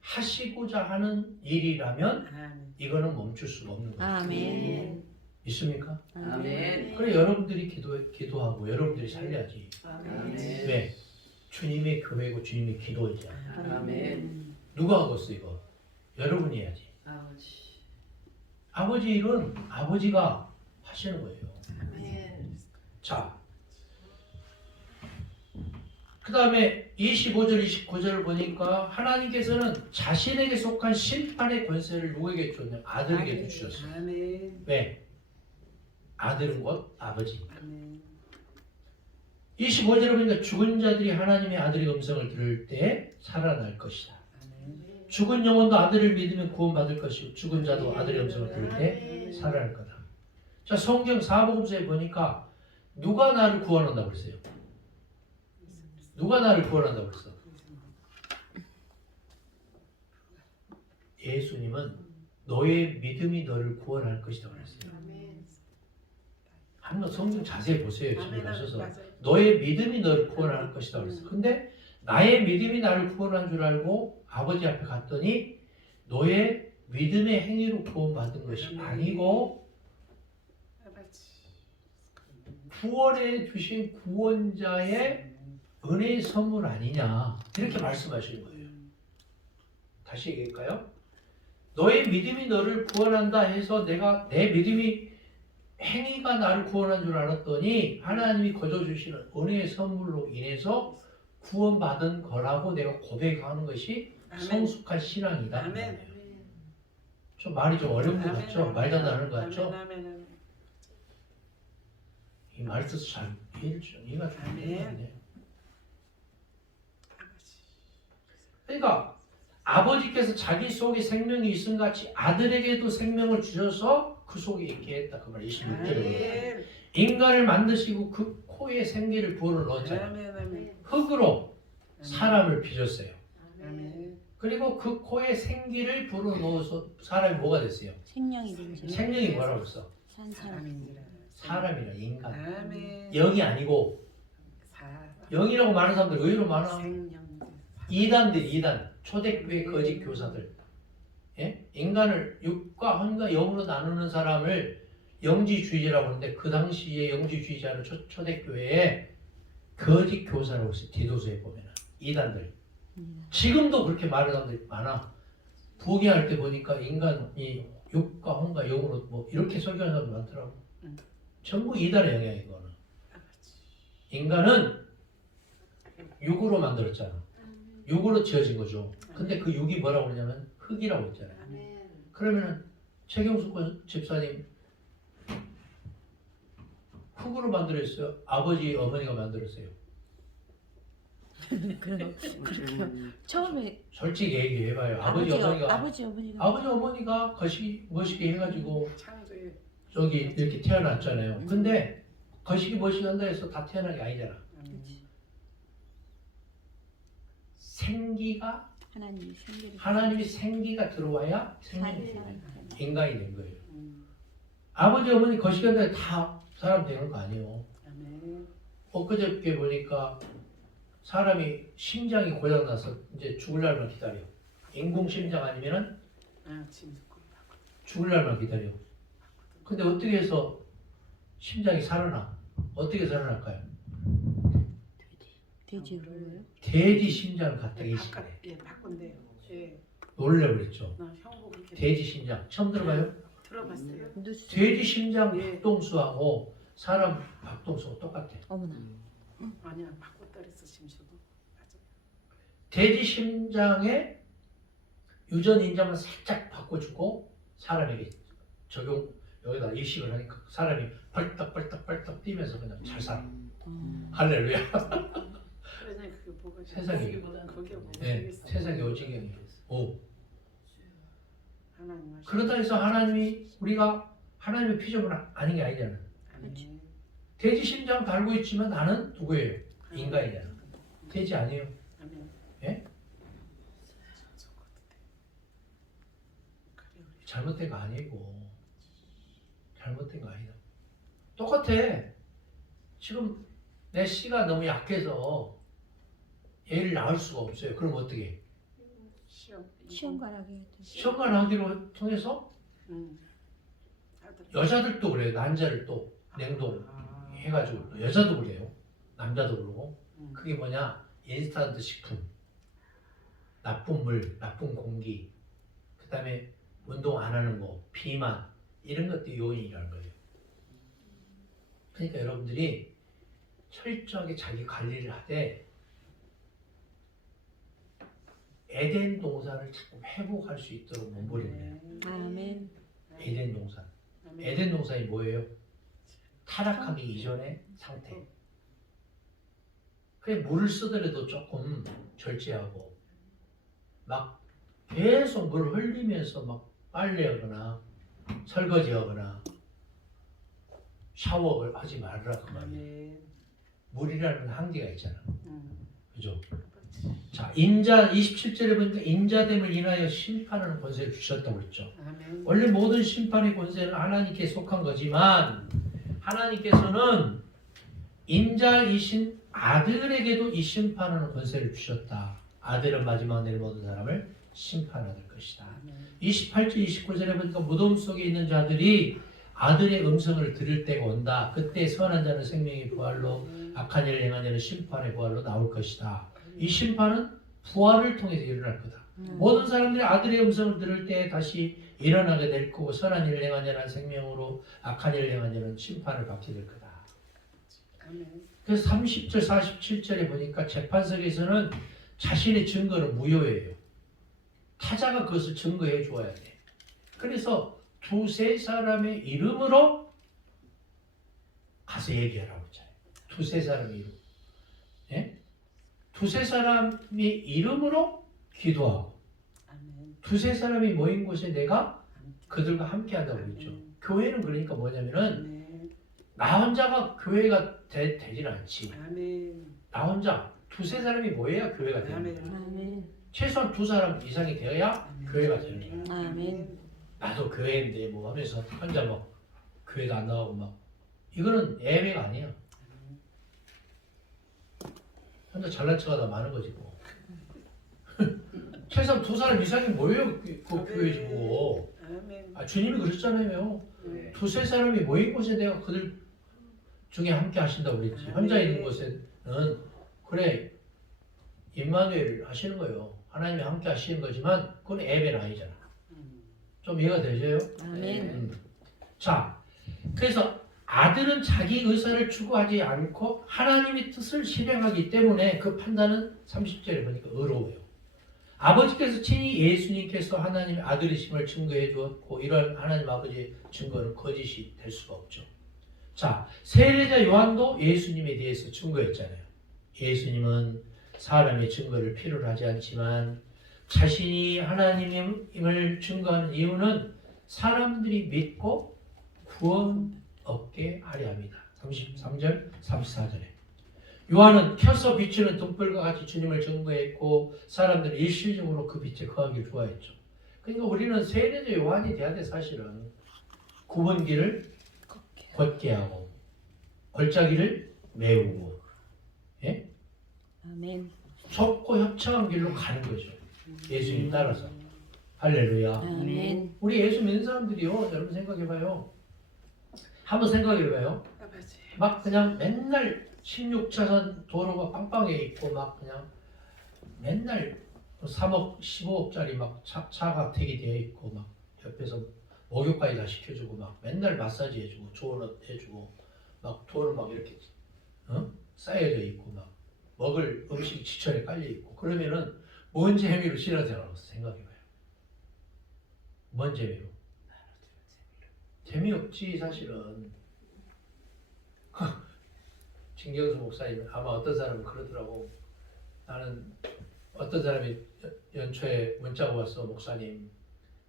하시고자 하는 일이라면 아멘. 이거는 멈출 수가 없는 거예요. 아멘. 있습니까? 아멘. 그래 여러분들이 기도하고 여러분들이 살려야지. 아멘. 왜? 주님의 교회고 주님의 기도이잖아. 아멘. 누가 하겠어 이거? 여러분이 해야지. 아버지 일은 아버지가 하시는 거예요. 자, 그 다음에 25절, 29절을 보니까 하나님께서는 자신에게 속한 심판의 권세를 누구에게 줬냐? 아들에게 주셨어요. 아멘. 왜? 아들은 곧 아버지. 아멘. 25절에 보니까 죽은 자들이 하나님의 아들의 음성을 들을 때 살아날 것이다. 아멘. 죽은 영혼도 아들을 믿으면 구원받을 것이고 죽은 자도 아들의 음성을 들을 때 살아날 거다. 자, 성경 사복음서에 보니까 누가 나를 구원한다고 그랬어요? 누가 나를 구원한다고 그랬어? 예수님은 너의 믿음이 너를 구원할 것이라고 그랬어요. 한번 성경 자세히 보세요. 집에 가셔서 맞아요. 너의 믿음이 너를 구원할 것이라고 그랬어요. 근데 나의 믿음이 나를 구원한 줄 알고 아버지 앞에 갔더니 너의 믿음의 행위로 구원받은 것이 아니고 아버지. 구원해 주신 구원자의 은혜의 선물 아니냐 이렇게 말씀하시는 거예요. 다시 얘기할까요? 너의 믿음이 너를 구원한다 해서 내가 내 믿음이 행위가 나를 구원한 줄 알았더니 하나님이 거저 주시는 은혜의 선물로 인해서 구원받은 거라고 내가 고백하는 것이 아멘. 성숙한 신앙이다. 아멘. 좀 말이 좀 어려운 것 같죠? 아멘. 말도 안 나는 것 같죠? 아멘. 아멘. 이 말뜻을 잘 이해가 좀 아멘. 되는데. 아버지. 그러니까 아버지께서 자기 속에 생명이 있음 같이 아들에게도 생명을 주셔서 그 속에 있게 했다. 그 말 26절에 보니까 아멘. 인간을 만드시고 그 코에 생기를 부어 넣었잖아요. 아멘. 아멘. 흙으로 사람을 빚었어요. 아멘. 그리고 그 코에 생기를 불어 넣어서 사람이 뭐가 됐어요? 생명이 된지. 생명이 뭐라고 했어? 산 사람. 사람인지라. 사람이라 인간. 아멘. 영이 아니고 사람. 영이라고 말하는 사람들 의외로 많아. 생명. 이단 초대교회 거짓 교사들. 예? 인간을 육과 혼과 영으로 나누는 사람을 영지주의자라고 하는데 그 당시에 영지주의자는 초대교회에 거짓 교사라고 했어요. 디도서에 보면 이단들. 지금도 그렇게 말하는 사람들이 많아. 부귀할 때 보니까 인간이 육과 혼과 영으로 뭐 이렇게 설교하는 사람도 많더라고. 전부 이단의 영향인 거는. 인간은 육으로 만들었잖아. 육으로 지어진 거죠. 근데 그 육이 뭐라고 그러냐면 흙이라고 했잖아요. 그러면은 최경숙 집사님 흙으로 만들었어요? 아버지 어머니가 만들었어요? 그럼 처음에 솔직히 얘기해봐요. 아버지 어머니가 거시기 멋있게 해가지고 창조의 저기 이렇게 태어났잖아요. 근데 거시기 멋있게 한다 해서 다 태어난 게 아니잖아. 생기가 하나님이 생기를 하나님이 생기가 들어와야 생명이 살아있잖아요. 인간이 된 거예요. 음. 아버지 어머니 거시기한테 다 사람 되는 거 아니에요. 아멘. 엊그저께 보니까 사람이 심장이 고장나서 이제 죽을 날만 기다려. 인공심장 아니면은 아 지금 듣고 있다. 죽을 날만 기다려. 근데 어떻게 해서 심장이 살아나? 어떻게 살아날까요? 돼지 그거요? 돼지 심장을 갖다 계시네. 예 바꾼대요. 예. 놀래버렸죠. 나 형부 그렇게 돼지 심장 처음 들어봐요? 들어봤어요. 뉴스. 돼지 심장 예. 박동수하고 사람 박동수가 똑같아. 어머나. 아니야 바꿨다 그랬어 심수도. 맞아. 돼지 심장에 유전 인자만 살짝 바꿔주고 사람에게 적용 여기다 이식을 하니까 사람이 벌떡벌떡 뛰면서 그냥 잘 살아. 할렐루야. 그래서 그게 뭐가 세상에. 그게 뭐가 네, 되겠어. 세상에 오지경이. 오. 하나님 하시- 그러다 해서 하나님이 우리가 하나님의 피조물 아닌 게 아니잖아. 아멘. 돼지 심장 달고 있지만 나는 누구예요? 인간이잖아. 돼지 아니에요. 아멘. 예? 잘못된 거 아니고 잘못된 거 아니다. 똑같아. 지금 내 씨가 너무 약해서 애를 낳을 수가 없어요. 그럼 어떻게 해? 시험 가라게 해도. 시험관 하기로 통해서 아들. 여자들도 그래요. 남자를 또 냉동 아. 해가지고 여자도 그래요. 남자도 그러고 음. 그게 뭐냐? 인스턴트 식품, 나쁜 물, 나쁜 공기, 그 다음에 운동 안 하는 거, 비만 이런 것도 요인이라는 거예요. 그러니까 여러분들이 철저하게 자기 관리를 하되 에덴 동산을 자꾸 회복할 수 있도록 몸부림해요. 아멘. 에덴 동산. 아멘. 에덴 동산이 뭐예요? 타락하기 이전의 상태. 그래 물을 쓰더라도 조금 절제하고 막 계속 물 흘리면서 막 빨래하거나 설거지하거나 샤워를 하지 말라 그 말이에요. 아멘. 물이라는 한계가 있잖아. 그죠? 자, 인자 27절에 보니까 인자됨을 인하여 심판하는 권세를 주셨다고 그랬죠. 아멘. 원래 모든 심판의 권세는 하나님께 속한 거지만 하나님께서는 인자이신 아들에게도 이 심판하는 권세를 주셨다. 아들은 마지막 날 모든 사람을 심판할 것이다. 아멘. 28절 29절에 보니까 무덤 속에 있는 자들이 아들의 음성을 들을 때가 온다. 그때 선한 자는 생명의 부활로 악한 일을 행한 자는 심판의 부활로 나올 것이다. 이 심판은 부활을 통해서 일어날 거다. 모든 사람들이 아들의 음성을 들을 때 다시 일어나게 될 거고 선한 일을 행한 자는 생명으로 악한 일을 행한 자는 심판을 받게 될 거다. 아멘. 그래서 30절 47절에 보니까 재판석에서는 자신의 증거는 무효예요. 타자가 그것을 증거해 주어야 돼. 그래서 두세 사람의 이름으로 가서 얘기하라고 했잖아요. 두세 사람의 이름. 예? 두세 사람의 이름으로 기도하고 아멘. 두세 사람이 모인 곳에 내가 그들과 함께 한다고 했죠. 교회는 그러니까 뭐냐면은 아멘. 나 혼자가 교회가 되진 않지. 아멘. 나 혼자 두세 사람이 모여야 교회가 되는 거야. 아멘. 최소한 두 사람 이상이 되어야 교회가 되는 거야. 아멘. 나도 교회인데 뭐 하면서 혼자 막 교회도 안 나가고 막 이거는 예배가 아니야. 혼자 잘난 척하다 많은 거지 뭐. 최소한 두 사람 이상이 모여야 그 교회지 뭐. 아멘. 아, 주님이 그러셨잖아요. 네. 두세 사람이 모인 곳에 내가 그들 중에 함께 하신다고 그랬지. 혼자 있는 곳에는 그래 임마누엘 하시는 거예요. 하나님이 함께 하시는 거지만 그건 예배는 아니잖아. 좀 이해가 되세요? 아멘. 자, 그래서 아들은 자기 의사를 추구하지 않고 하나님의 뜻을 실행하기 때문에 그 판단은 30절에 보니까 의로워요. 아버지께서 친히 예수님께서 하나님의 아들이심을 증거해 주었고 이런 하나님 아버지의 증거는 거짓이 될 수가 없죠. 자, 세례자 요한도 예수님에 대해서 증거했잖아요. 예수님은 사람의 증거를 필요로 하지 않지만 자신이 하나님임을 증거하는 이유는 사람들이 믿고 구원 얻게 하려 합니다. 33절, 34절에 요한은 켜서 비추는 등불과 같이 주님을 증거했고 사람들은 일시적으로 그 빛에 거하기를 좋아했죠. 그러니까 우리는 세례자 요한이 돼야 돼. 사실은 굽은 길을 걷게 하고 얼짜기를 메우고, 예? 아멘. 좁고 협착한 길로 가는 거죠. 예수님 따라서. 할렐루야. 아멘. 우리 예수 믿는 사람들이요, 여러분 생각해봐요. 한번 생각해봐요. 아버지. 막 그냥 맨날 16차선 도로가 빵빵해 있고 막 그냥 맨날 3억, 15억짜리 막 차가 대기되어 있고 막 옆에서 목욕까지 다 시켜주고 막 맨날 마사지 해주고 좋은 옷 해주고 막 돈을 막 이렇게 쌓여져 있고 막 먹을 음식이 지천에 깔려 있고 그러면은 뭔 재미로 신앙생활을 생각해봐요. 뭔 재미로? 재미없지 사실은. 진경수 목사님 아마 어떤 사람은 그러더라고. 나는 어떤 사람이 연초에 문자가 왔어. 목사님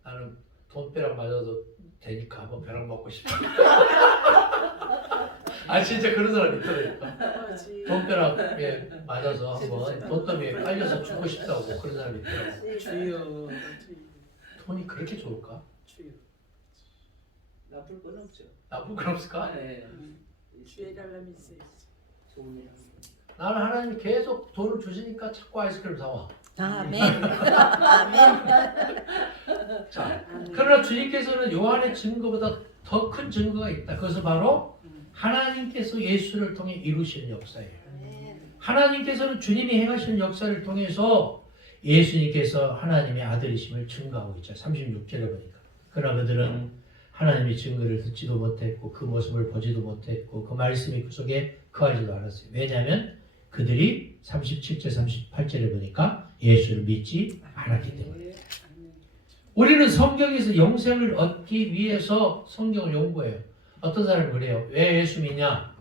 나는 돈벼락 맞아도 되니까 한번 벼락 먹고 싶다. 아 진짜 그런 사람 있더라니까. 아버지. 돈벼락에 맞아서 한번 돈더미에 깔려서 죽고 싶다고 그런 사람이 있더라고. 주여. 돈이 그렇게 좋을까? 주여. 나쁠 건 없죠. 나쁜 건 없을까? 네. 주의 달람이 있어요. 좋은 일. 나는 하나님이 계속 돈을 주시니까 자꾸 아이스크림 사와. 아멘. 아멘. 자, 그러나 주님께서는 요한의 증거보다 더 큰 증거가 있다. 그것은 바로 하나님께서 예수를 통해 이루시는 역사예요. 하나님께서는 주님이 행하시는 역사를 통해서 예수님께서 하나님의 아들이심을 증거하고 있죠. 36절에 보니까. 그러나 그들은 하나님의 증거를 듣지도 못했고 그 모습을 보지도 못했고 그 말씀이 그 속에 거하지도 않았어요. 왜냐하면 그들이 37절 38절에 보니까 예수를 믿지 않았기 때문에. 우리는 성경에서 영생을 얻기 위해서 성경을 연구해요. 어떤 사람이 그래요. 왜 예수 믿냐?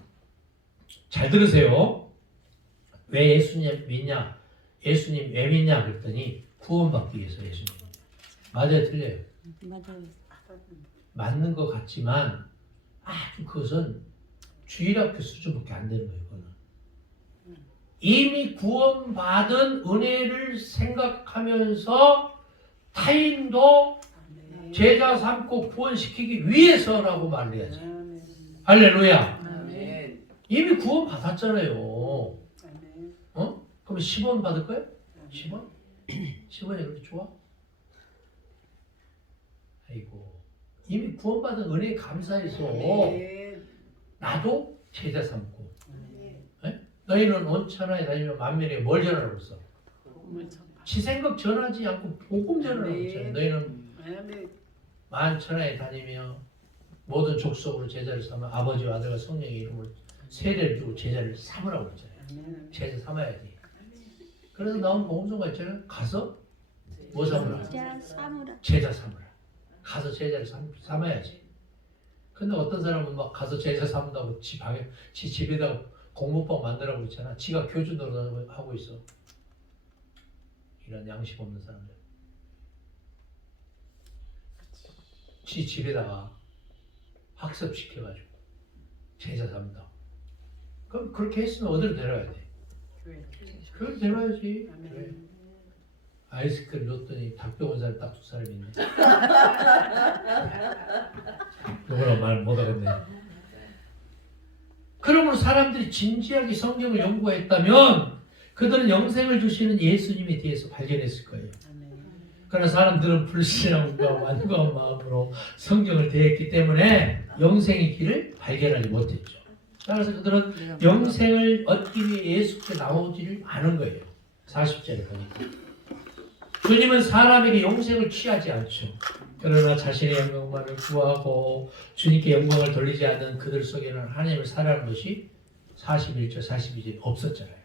잘 들으세요. 왜 예수님 믿냐? 예수님 왜 믿냐? 그랬더니 구원받기 위해서 예수님. 맞아요? 틀려요? 맞아요. 맞는 것 같지만 아주 그것은 주일학교 수준밖에 안 되는 거예요. 그거는. 이미 구원받은 은혜를 생각하면서 타인도 제자 삼고 구원시키기 위해서라고 말해야지. 할렐루야. 아멘. 이미 구원 받았잖아요. 아멘. 그럼 10원 받을 거예요? 10원? 10원이 그렇게 좋아? 아이고. 이미 구원받은 은혜에 감사해서 아멘. 나도 제자 삼고. 너희는 온천하에 다니면 만면에 뭘 전하라고 했어? 지 생각 전하지 않고 복음 전하라고 했잖아. 너희는 아멘. 만천하에 다니며 모든 족속으로 제자를 삼아 아버지와 아들과 성령의 이름으로 세례를 주고 제자를 삼으라고 했잖아요. 아멘. 제자 삼아야지. 그래서 나온 복음서가 있잖아요. 가서 뭐 삼으라? 자, 사무라. 제자 삼으라. 가서 제자를 삼아야지. 근데 어떤 사람은 막 가서 제자 삼는다고 지 집에다가 공부방 만들라고 있잖아. 지가 교주 노릇하고 있어. 이런 양식 없는 사람들. 지 집에다가 학습시켜가지고 제자 삼는다. 그럼 그렇게 했으면 어디로 데려가야 돼? 교회. 그걸 데려가야지. 아멘. 그래. 아이스크림 줬더니 닭병 온 사람 딱 2사람 있네. 그거라 말 못하겠네. 그러므로 사람들이 진지하게 성경을 연구했다면 그들은 영생을 주시는 예수님에 대해서 발견했을 거예요. 아멘. 그러나 사람들은 불신앙과 완고한 마음으로 성경을 대했기 때문에 영생의 길을 발견하지 못했죠. 따라서 그들은 영생을 얻기 위해 예수께 나오지를 않은 거예요. 40절에 보니까. 주님은 사람에게 영생을 취하지 않죠. 그러나 자신의 영광만을 구하고 주님께 영광을 돌리지 않는 그들 속에는 하나님을 사랑하는 것이 41절, 42절 없었잖아요.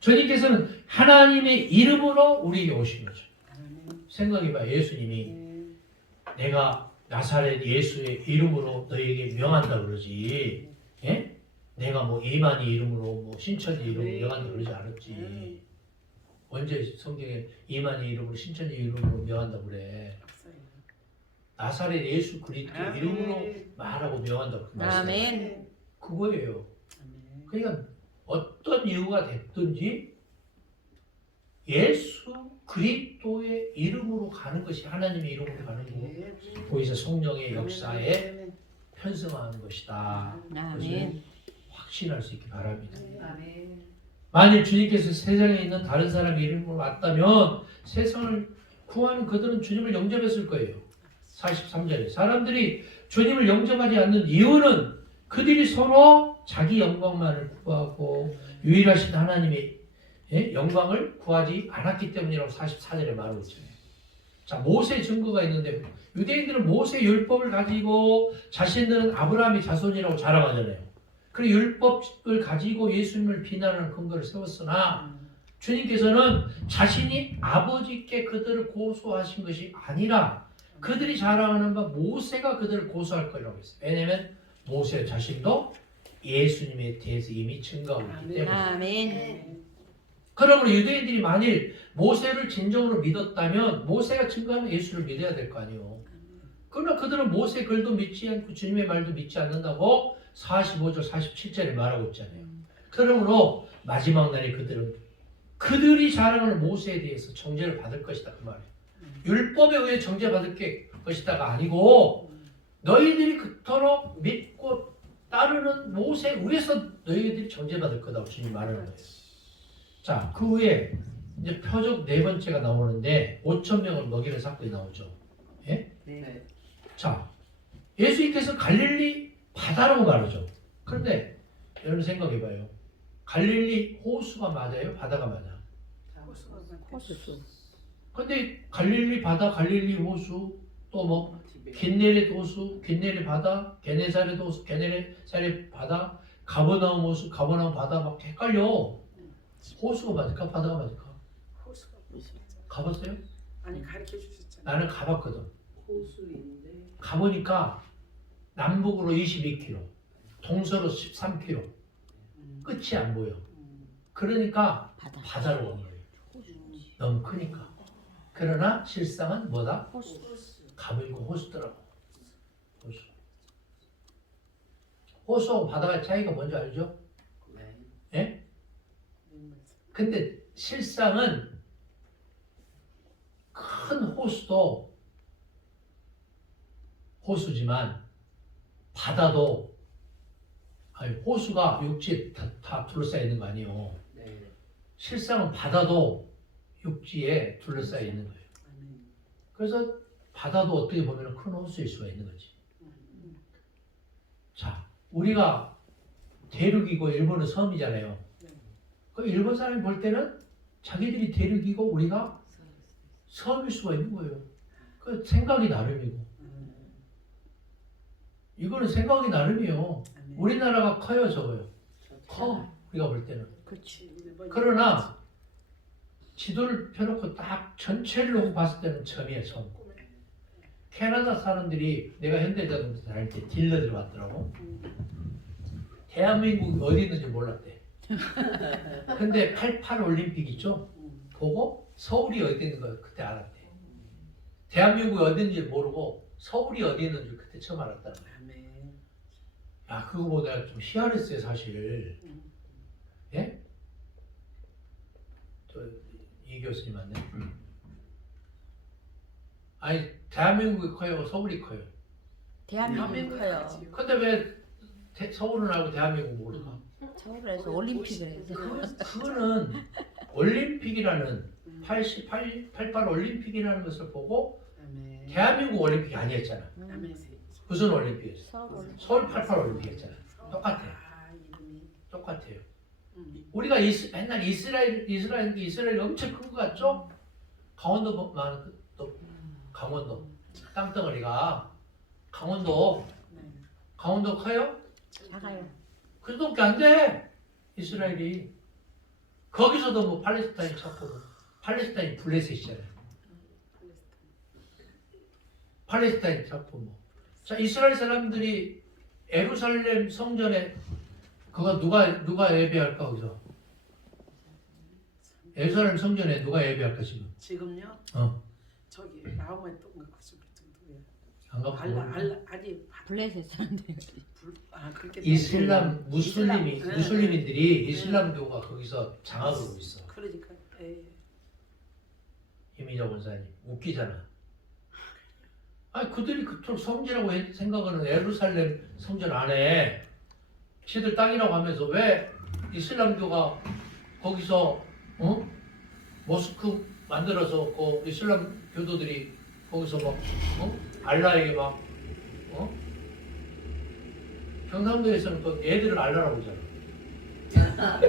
주님께서는 하나님의 이름으로 우리에게 오신 거죠. 생각해봐. 예수님이 내가 나사렛 예수의 이름으로 너에게 명한다 그러지. 예? 내가 뭐 이만희 이름으로 뭐 신천지 이름으로 명한다 그러지 않았지. 언제 성경에 이만희 이름으로 신천지 이름으로 명한다 그래. 나사렛 예수 그리스도 이름으로 말하고 명한다고 말씀해요. 아멘. 그거예요. 그러니까 어떤 이유가 됐든지 예수 그리스도의 이름으로 가는 것이 하나님의 이름으로 가는 거고 보이서 성령의 역사에 편승하는 것이다. 아멘. 확신할 수 있기 바랍니다. 아멘. 만일 주님께서 세상에 있는 다른 사람의 이름으로 왔다면 세상을 구하는 그들은 주님을 영접했을 거예요. 43절에 사람들이 주님을 영접하지 않는 이유는 그들이 서로 자기 영광만을 구하고 유일하신 하나님의 영광을 구하지 않았기 때문이라고 44절에 말하고 있잖아요. 자, 모세 증거가 있는데 유대인들은 모세 율법을 가지고 자신들은 아브라함의 자손이라고 자랑하잖아요. 그리고 율법을 가지고 예수님을 비난하는 근거를 세웠으나 주님께서는 자신이 아버지께 그들을 고소하신 것이 아니라 그들이 자랑하는 바 모세가 그들을 고소할 거라고 했어요. 왜냐하면 모세 자신도 예수님에 대해서 이미 증거하고 있기 때문에. 아멘. 그러므로 유대인들이 만일 모세를 진정으로 믿었다면 모세가 증거하는 예수를 믿어야 될 거 아니에요. 그러나 그들은 모세의 글도 믿지 않고 주님의 말도 믿지 않는다고 45절 47절에 말하고 있잖아요. 그러므로 마지막 날에 그들은 그들이 자랑하는 모세에 대해서 정죄를 받을 것이다 그 말이에요. 율법에 의해 정죄받을 것이다가 아니고 너희들이 그토록 믿고 따르는 모세에 의해서 너희들이 정죄받을 거다고 주님이 말하는 거예요. 자, 그 후에 이제 표적 네 번째가 나오는데 5천 명을 먹이는 사건이 나오죠. 예? 네. 자, 예수님께서 갈릴리 바다라고 말하죠. 그런데 여러분 생각해봐요. 갈릴리 호수가 맞아요? 바다가 맞아? 호수. 근데 갈릴리 바다, 갈릴리 호수, 또 뭐 겟네렛 호수, 겟네렛 바다, 게네사렛 호수, 게네사렛 바다, 가버나움 호수, 가버나움 바다 막 헷갈려. 호수가 맞을까? 바다가 맞을까? 호수가 가봤어요? 아니 가르쳐 주셨잖아요. 나는 가봤거든. 호수인데 가보니까 남북으로 22km, 동서로 13km, 끝이 안 보여. 그러니까 바다. 바다로 간 거예요. 너무 크니까. 그러나 실상은 뭐다? 호수. 가보니까 호수더라고. 호수. 호수하고 바다의 차이가 뭔지 알죠? 네. 예? 근데 실상은 큰 호수도 호수지만 바다도 아니 호수가 육지에 다 둘러싸여 있는 거 아니에요. 네. 실상은 바다도 육지에 둘러싸여 있는 거예요. 그래서 바다도 어떻게 보면 큰 호수일 수가 있는 거지. 자, 우리가 대륙이고 일본은 섬이잖아요. 그 일본 사람이 볼 때는 자기들이 대륙이고 우리가 섬일 수가 있는 거예요. 그 생각이 나름이고. 이거는 생각이 나름이에요. 우리나라가 커요, 적어요. 커. 우리가 볼 때는. 그렇지. 그러나 지도를 펴놓고 딱 전체를 놓고 봤을 때는 섬이에요, 섬. 캐나다 사람들이 내가 현대자동차 다닐 때 딜러들이 왔더라고. 대한민국이 어디 있는지 몰랐대. 근데 88 올림픽 있죠? 보고 서울이 어디 있는 걸 그때 알았대. 대한민국이 어디 있는지 모르고 서울이 어디 있는지 그때 처음 알았다는 거야. 야, 그거 보고 내가 좀 희한했어요, 사실. 예? 이 교수님 맞네. 아니, 대한민국이 커요, 서울이 커요. 대한민국 커요. 근데 왜 서울은 알고 대한민국 모를까? 서울에서 올림픽을 해서. 그거는 올림픽이라는 88 올림픽이라는 것을 보고 대한민국 올림픽이 아니었잖아. 무슨 올림픽이었어? 서울. 서울 88 올림픽이었잖아. 똑같아요. 똑같아요. 우리가 맨날 이스라엘이 엄청 큰 것 같죠? 강원도만 또 강원도 땅덩어리가 강원도 커요? 작아요. 그 정도밖에 안 돼. 이스라엘이 거기서도 뭐 팔레스타인 찾고 팔레스타인 블레셋이잖아요. 팔레스타인 찾고 뭐. 자, 이스라엘 사람들이 예루살렘 성전에 그거 누가 예배할까 거기서? 예루살렘 성전에 누가 예배할까 지금? 지금요? 어. 저기 마음의 똥과 거짓말 정도예요. 안 가고 아직 블레셋 사람들. 그렇게 이슬람 무슬림이 이슬람, 무슬림인들이 이슬람교가 거기서 장악하고 있어. 그러니까 이미자 원사님 웃기잖아. 아니 그들이 그토록 성지라고 생각하는 예루살렘 성전 안에 시들 땅이라고 하면서 왜 이슬람교가 거기서 모스크 만들어서 그 이슬람 교도들이 거기서 막 알라에게 막 경상도에서는 또 애들을 알라라고 하잖아.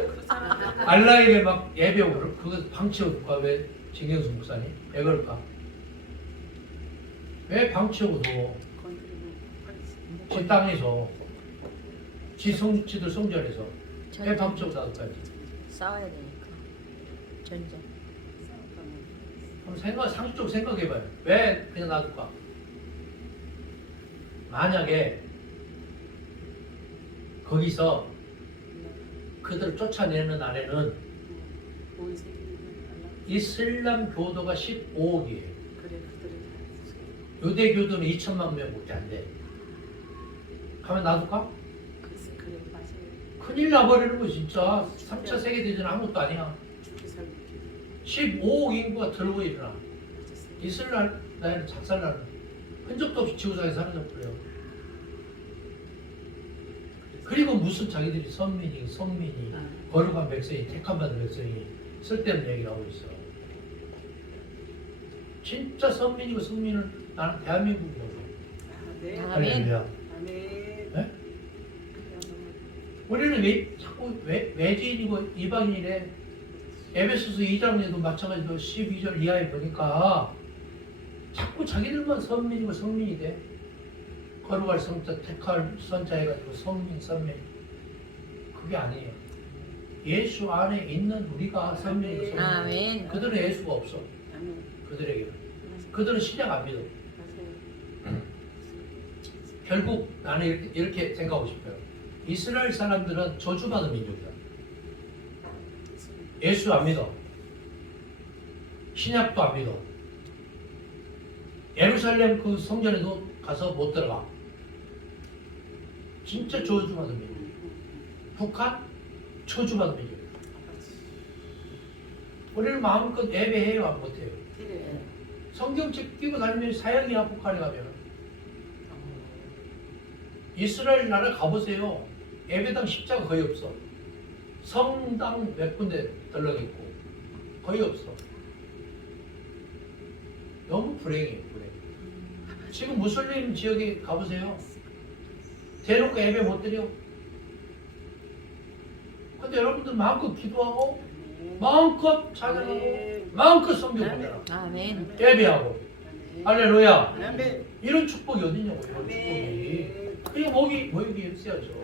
알라에게 막 예배오고 그거 방치해올까? 왜 진경수 목사님? 왜 그럴까? 왜 방치하고 너? 지 땅에서 지들 성전에서 왜 방치하고 놔둘까요? 싸워야 되니까. 전쟁. 한번 상식적으로 생각해봐요. 왜 그냥 놔둘까? 만약에 거기서 그들을 쫓아내는 안에는 이슬람 교도가 15억이에요. 유대 교도는 2천만 명밖에 안 돼. 가면 놔둘까? 큰일 나버리는 거 진짜. 3차 세계대전 아무것도 아니야. 15억 인구가 들고 일어나. 이슬람 나라는 작살나는 흔적도 없이 지구상에 사라져버려요. 그리고 무슨 자기들이 선민이 거룩한 백성이 택함 받은 백성이 쓸데없는 얘기를 하고 있어. 진짜 선민이고 성민은 나는 대한민국이라고. 할렐루야. 네? 우리는 왜 자꾸 외지인이고 이방인이래. 에베소서 2장에도 마찬가지로 12절 이하에 보니까 자꾸 자기들만 선민이고 성민이 돼. 거룩할 성자 택할 선자 해가지고 성민 선민. 그게 아니에요. 예수 안에 있는 우리가 선민이고 성민. 아멘. 그들은 예수가 없어. 그들에게는. 그들은 신약 안 믿어. 결국 나는 이렇게 생각하고 싶어요. 이스라엘 사람들은 저주받은 민족이다. 예수 안 믿어. 신약도 안 믿어. 예루살렘 그 성전에도 가서 못 들어가. 진짜 저주받은 민족. 북한 저주받은 민족. 우리는 마음껏 예배해요, 안 못해요? 성경책 끼고 다니면 사형이야, 북한에 가면. 이스라엘 나라 가보세요. 예배당 십자가 거의 없어. 성당 몇 군데 덜렁있고 거의 없어. 너무 불행해요, 불행. 지금 무슬림 지역에 가보세요. 대놓고 예배 못 드려. 근데 여러분들 마음껏 기도하고 마음껏 찬양하고 마음껏 성경 보내라. 아멘. 예배하고 할렐루야. 이런 축복이 어디냐고. 이런 축복이. 그냥 목이 있어야죠.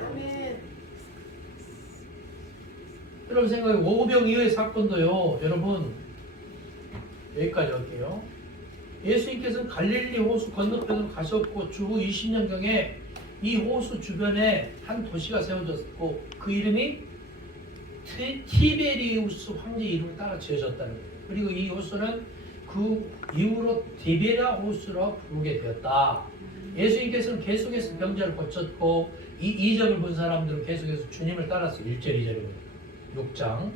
여러분 생각해. 오병 이후의 사건도요. 여러분 여기까지 할게요. 예수님께서는 갈릴리 호수 건너편으로 가셨고 주후 20년경에 이 호수 주변에 한 도시가 세워졌고 그 이름이 티베리우스 황제 이름을 따라 지어졌다는 거예요. 그리고 이 호수는 그 이후로 디베라 호수로 부르게 되었다. 예수님께서는 계속해서 병자를 고쳤고 이 2절을 본 사람들은 계속해서 주님을 따라서 1절 2절입니다. 6장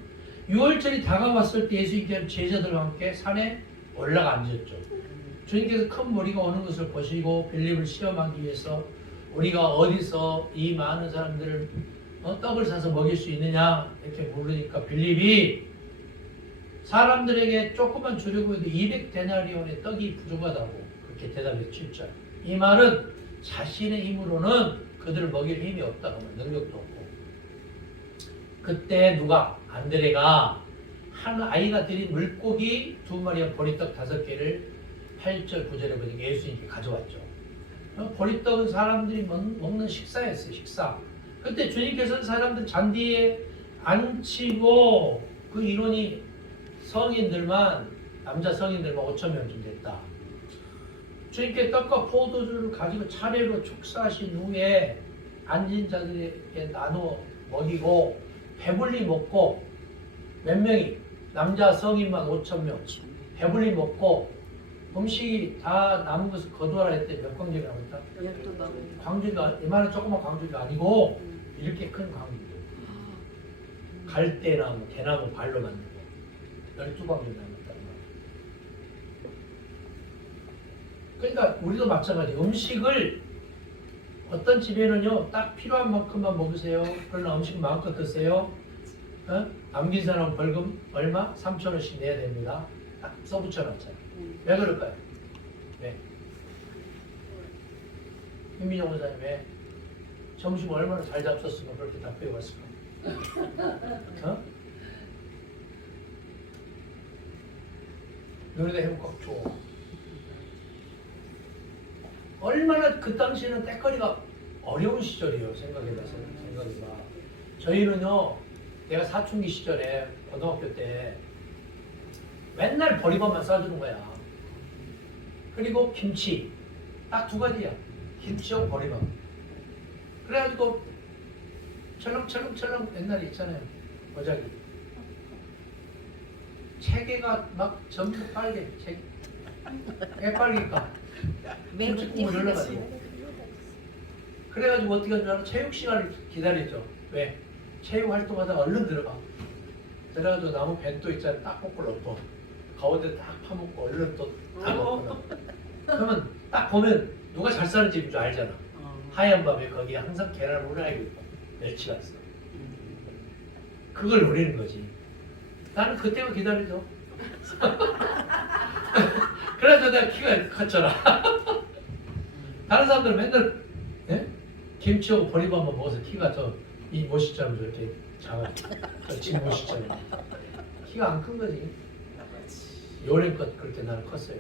6월절이 다가왔을 때 예수님께서 제자들과 함께 산에 올라가 앉았죠. 주님께서 큰 무리가 오는 것을 보시고 빌립을 시험하기 위해서 우리가 어디서 이 많은 사람들을 떡을 사서 먹일 수 있느냐 이렇게 물으니까 빌립이 사람들에게 조금만 주려고 해도 200데나리온의 떡이 부족하다고 그렇게 대답했죠. 7절. 이 말은 자신의 힘으로는 그들을 먹일 힘이 없다고 하면 능력도 없고 그때 누가 안드레가 한 아이가 드린 물고기 2마리와 보리떡 5개를 8절 9절에 보니까 예수님께 가져왔죠. 보리떡은 사람들이 먹는 식사였어요. 식사. 그때 주님께서는 사람들 잔디에 앉히고 그 인원이 성인들만 남자 성인들만 5,000명쯤 됐다. 주님께 떡과 포도주를 가지고 차례로 축사하신 후에 앉은 자들에게 나누어 먹이고 배불리 먹고 몇 명이 남자 성인만 5,000명 배불리 먹고 음식이 다 남은 것을 거두어라 했더니 몇 광주리 남았다? 12방. 광주리가 이만한 조그만 광주리가 아니고 이렇게 큰 광주리. 갈대나무, 대나무 발로 만든 거. 12광주리 남았다는 거야. 그러니까 우리도 마찬가지. 음식을 어떤 집에는요 딱 필요한 만큼만 먹으세요. 그러나 음식 마음껏 드세요. 남긴 사람 벌금 얼마? 3,000원씩 내야 됩니다. 딱 써붙여놨잖아. 왜 그럴까요? 왜? 윤민정 원사님 왜? 점심 얼마나 잘 잡섰으면 그렇게 답해 왔을까? 어? 노래도 해볼까? 줘. 얼마나 그 당시에는 때거리가 어려운 시절이에요. 생각해봐서 생각해봐. 저희는요, 내가 사춘기 시절에 고등학교 때 맨날 보리밥만 싸주는 거야. 그리고 김치 딱 두 가지야. 김치하고 보리밥. 그래가지고 철렁철렁철렁 옛날에 있잖아요. 보자기. 체계가 막 전부 빨개. 체계. 왜 빨개까? 김치국물 흘러가지고. 그래가지고 어떻게 하는 줄 알아? 체육 시간을 기다렸죠. 왜? 체육 활동하다가 얼른 들어가. 들어가지고 나무 벤또 있잖아. 딱 꽂고 넣고 가운데 딱 파먹고 얼른 또 다 먹고. 그러면 딱 보면 누가 잘 사는 집인 줄 알잖아. 하얀 밥에 거기에 항상 계란을 후라이고 있고 멸치가 있어. 그걸 노리는 거지. 나는 그때가 기다리죠. 그래서 내가 키가 컸잖아. 다른 사람들은 맨날 예? 김치하고 보리밥만 먹어서 키가 이 모시처럼 저렇게 작아. 진 모시처럼. 키가 안 큰 거지. 요령껏 그렇게 나는 컸어요.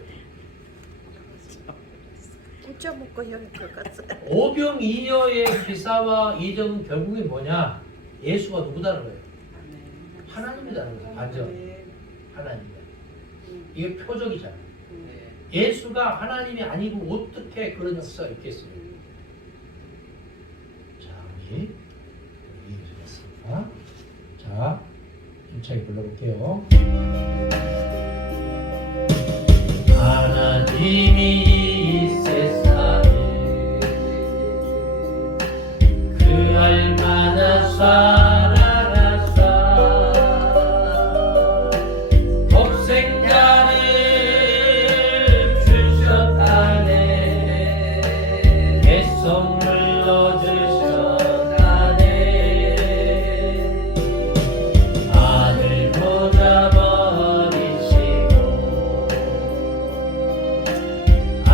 진짜 먹고 혈액 갔어요. 오병이어의 기사와 이적은 결국에 뭐냐? 예수가 누구다는 거예요? 하나님이다는 거예요. 반전. 하나님이다. 이게 표적이잖아요. 예수가 하나님이 아니고 어떻게 그런 역사가 있겠어요? 자, 우리 이해하셨습니까? 자, 힘차게 불러볼게요. 하나님이 이 세상에 그 얼마나 사랑하사 독생자를 주셨다네 배송물로 주셨다네 아들보다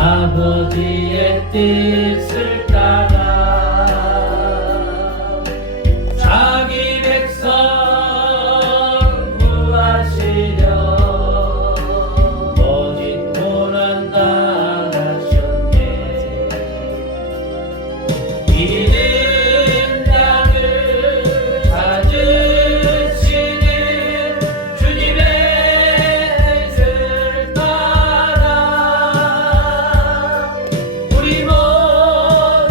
아버지의 뜻을 따라 자기 백성 구하시려 모진 고난 당하셨네 이는 나를 찾으시는 주님의 뜻을 따라 우리 모두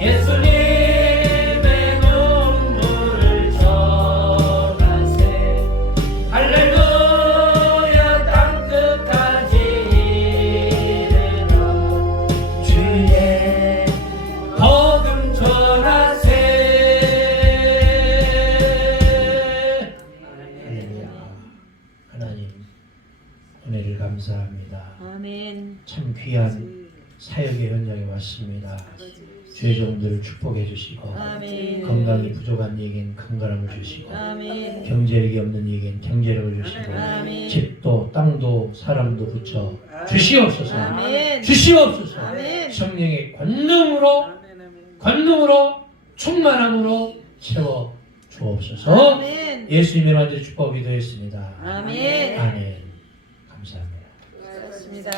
예수님의 눈물을 전하세 할렐루야 땅끝까지 이르러 주의 복음 전하세. 할렐루야. 하나님 은혜를 감사합니다. 아멘. 참 귀한 사역의 현장에 왔습니다. 주의 종들을 축복해 주시고 아멘. 건강이 부족한 이에겐 건강을 주시고 아멘. 경제력이 없는 이에겐 경제력을 주시고 아멘. 집도 땅도 사람도 붙여 주시옵소서. 아멘. 주시옵소서. 아멘. 성령의 권능으로 아멘 아멘. 권능으로 충만함으로 채워 주옵소서. 아멘. 예수님의 이름으로 축복 기도했습니다. 아멘. 아멘. 감사합니다. 고맙습니다.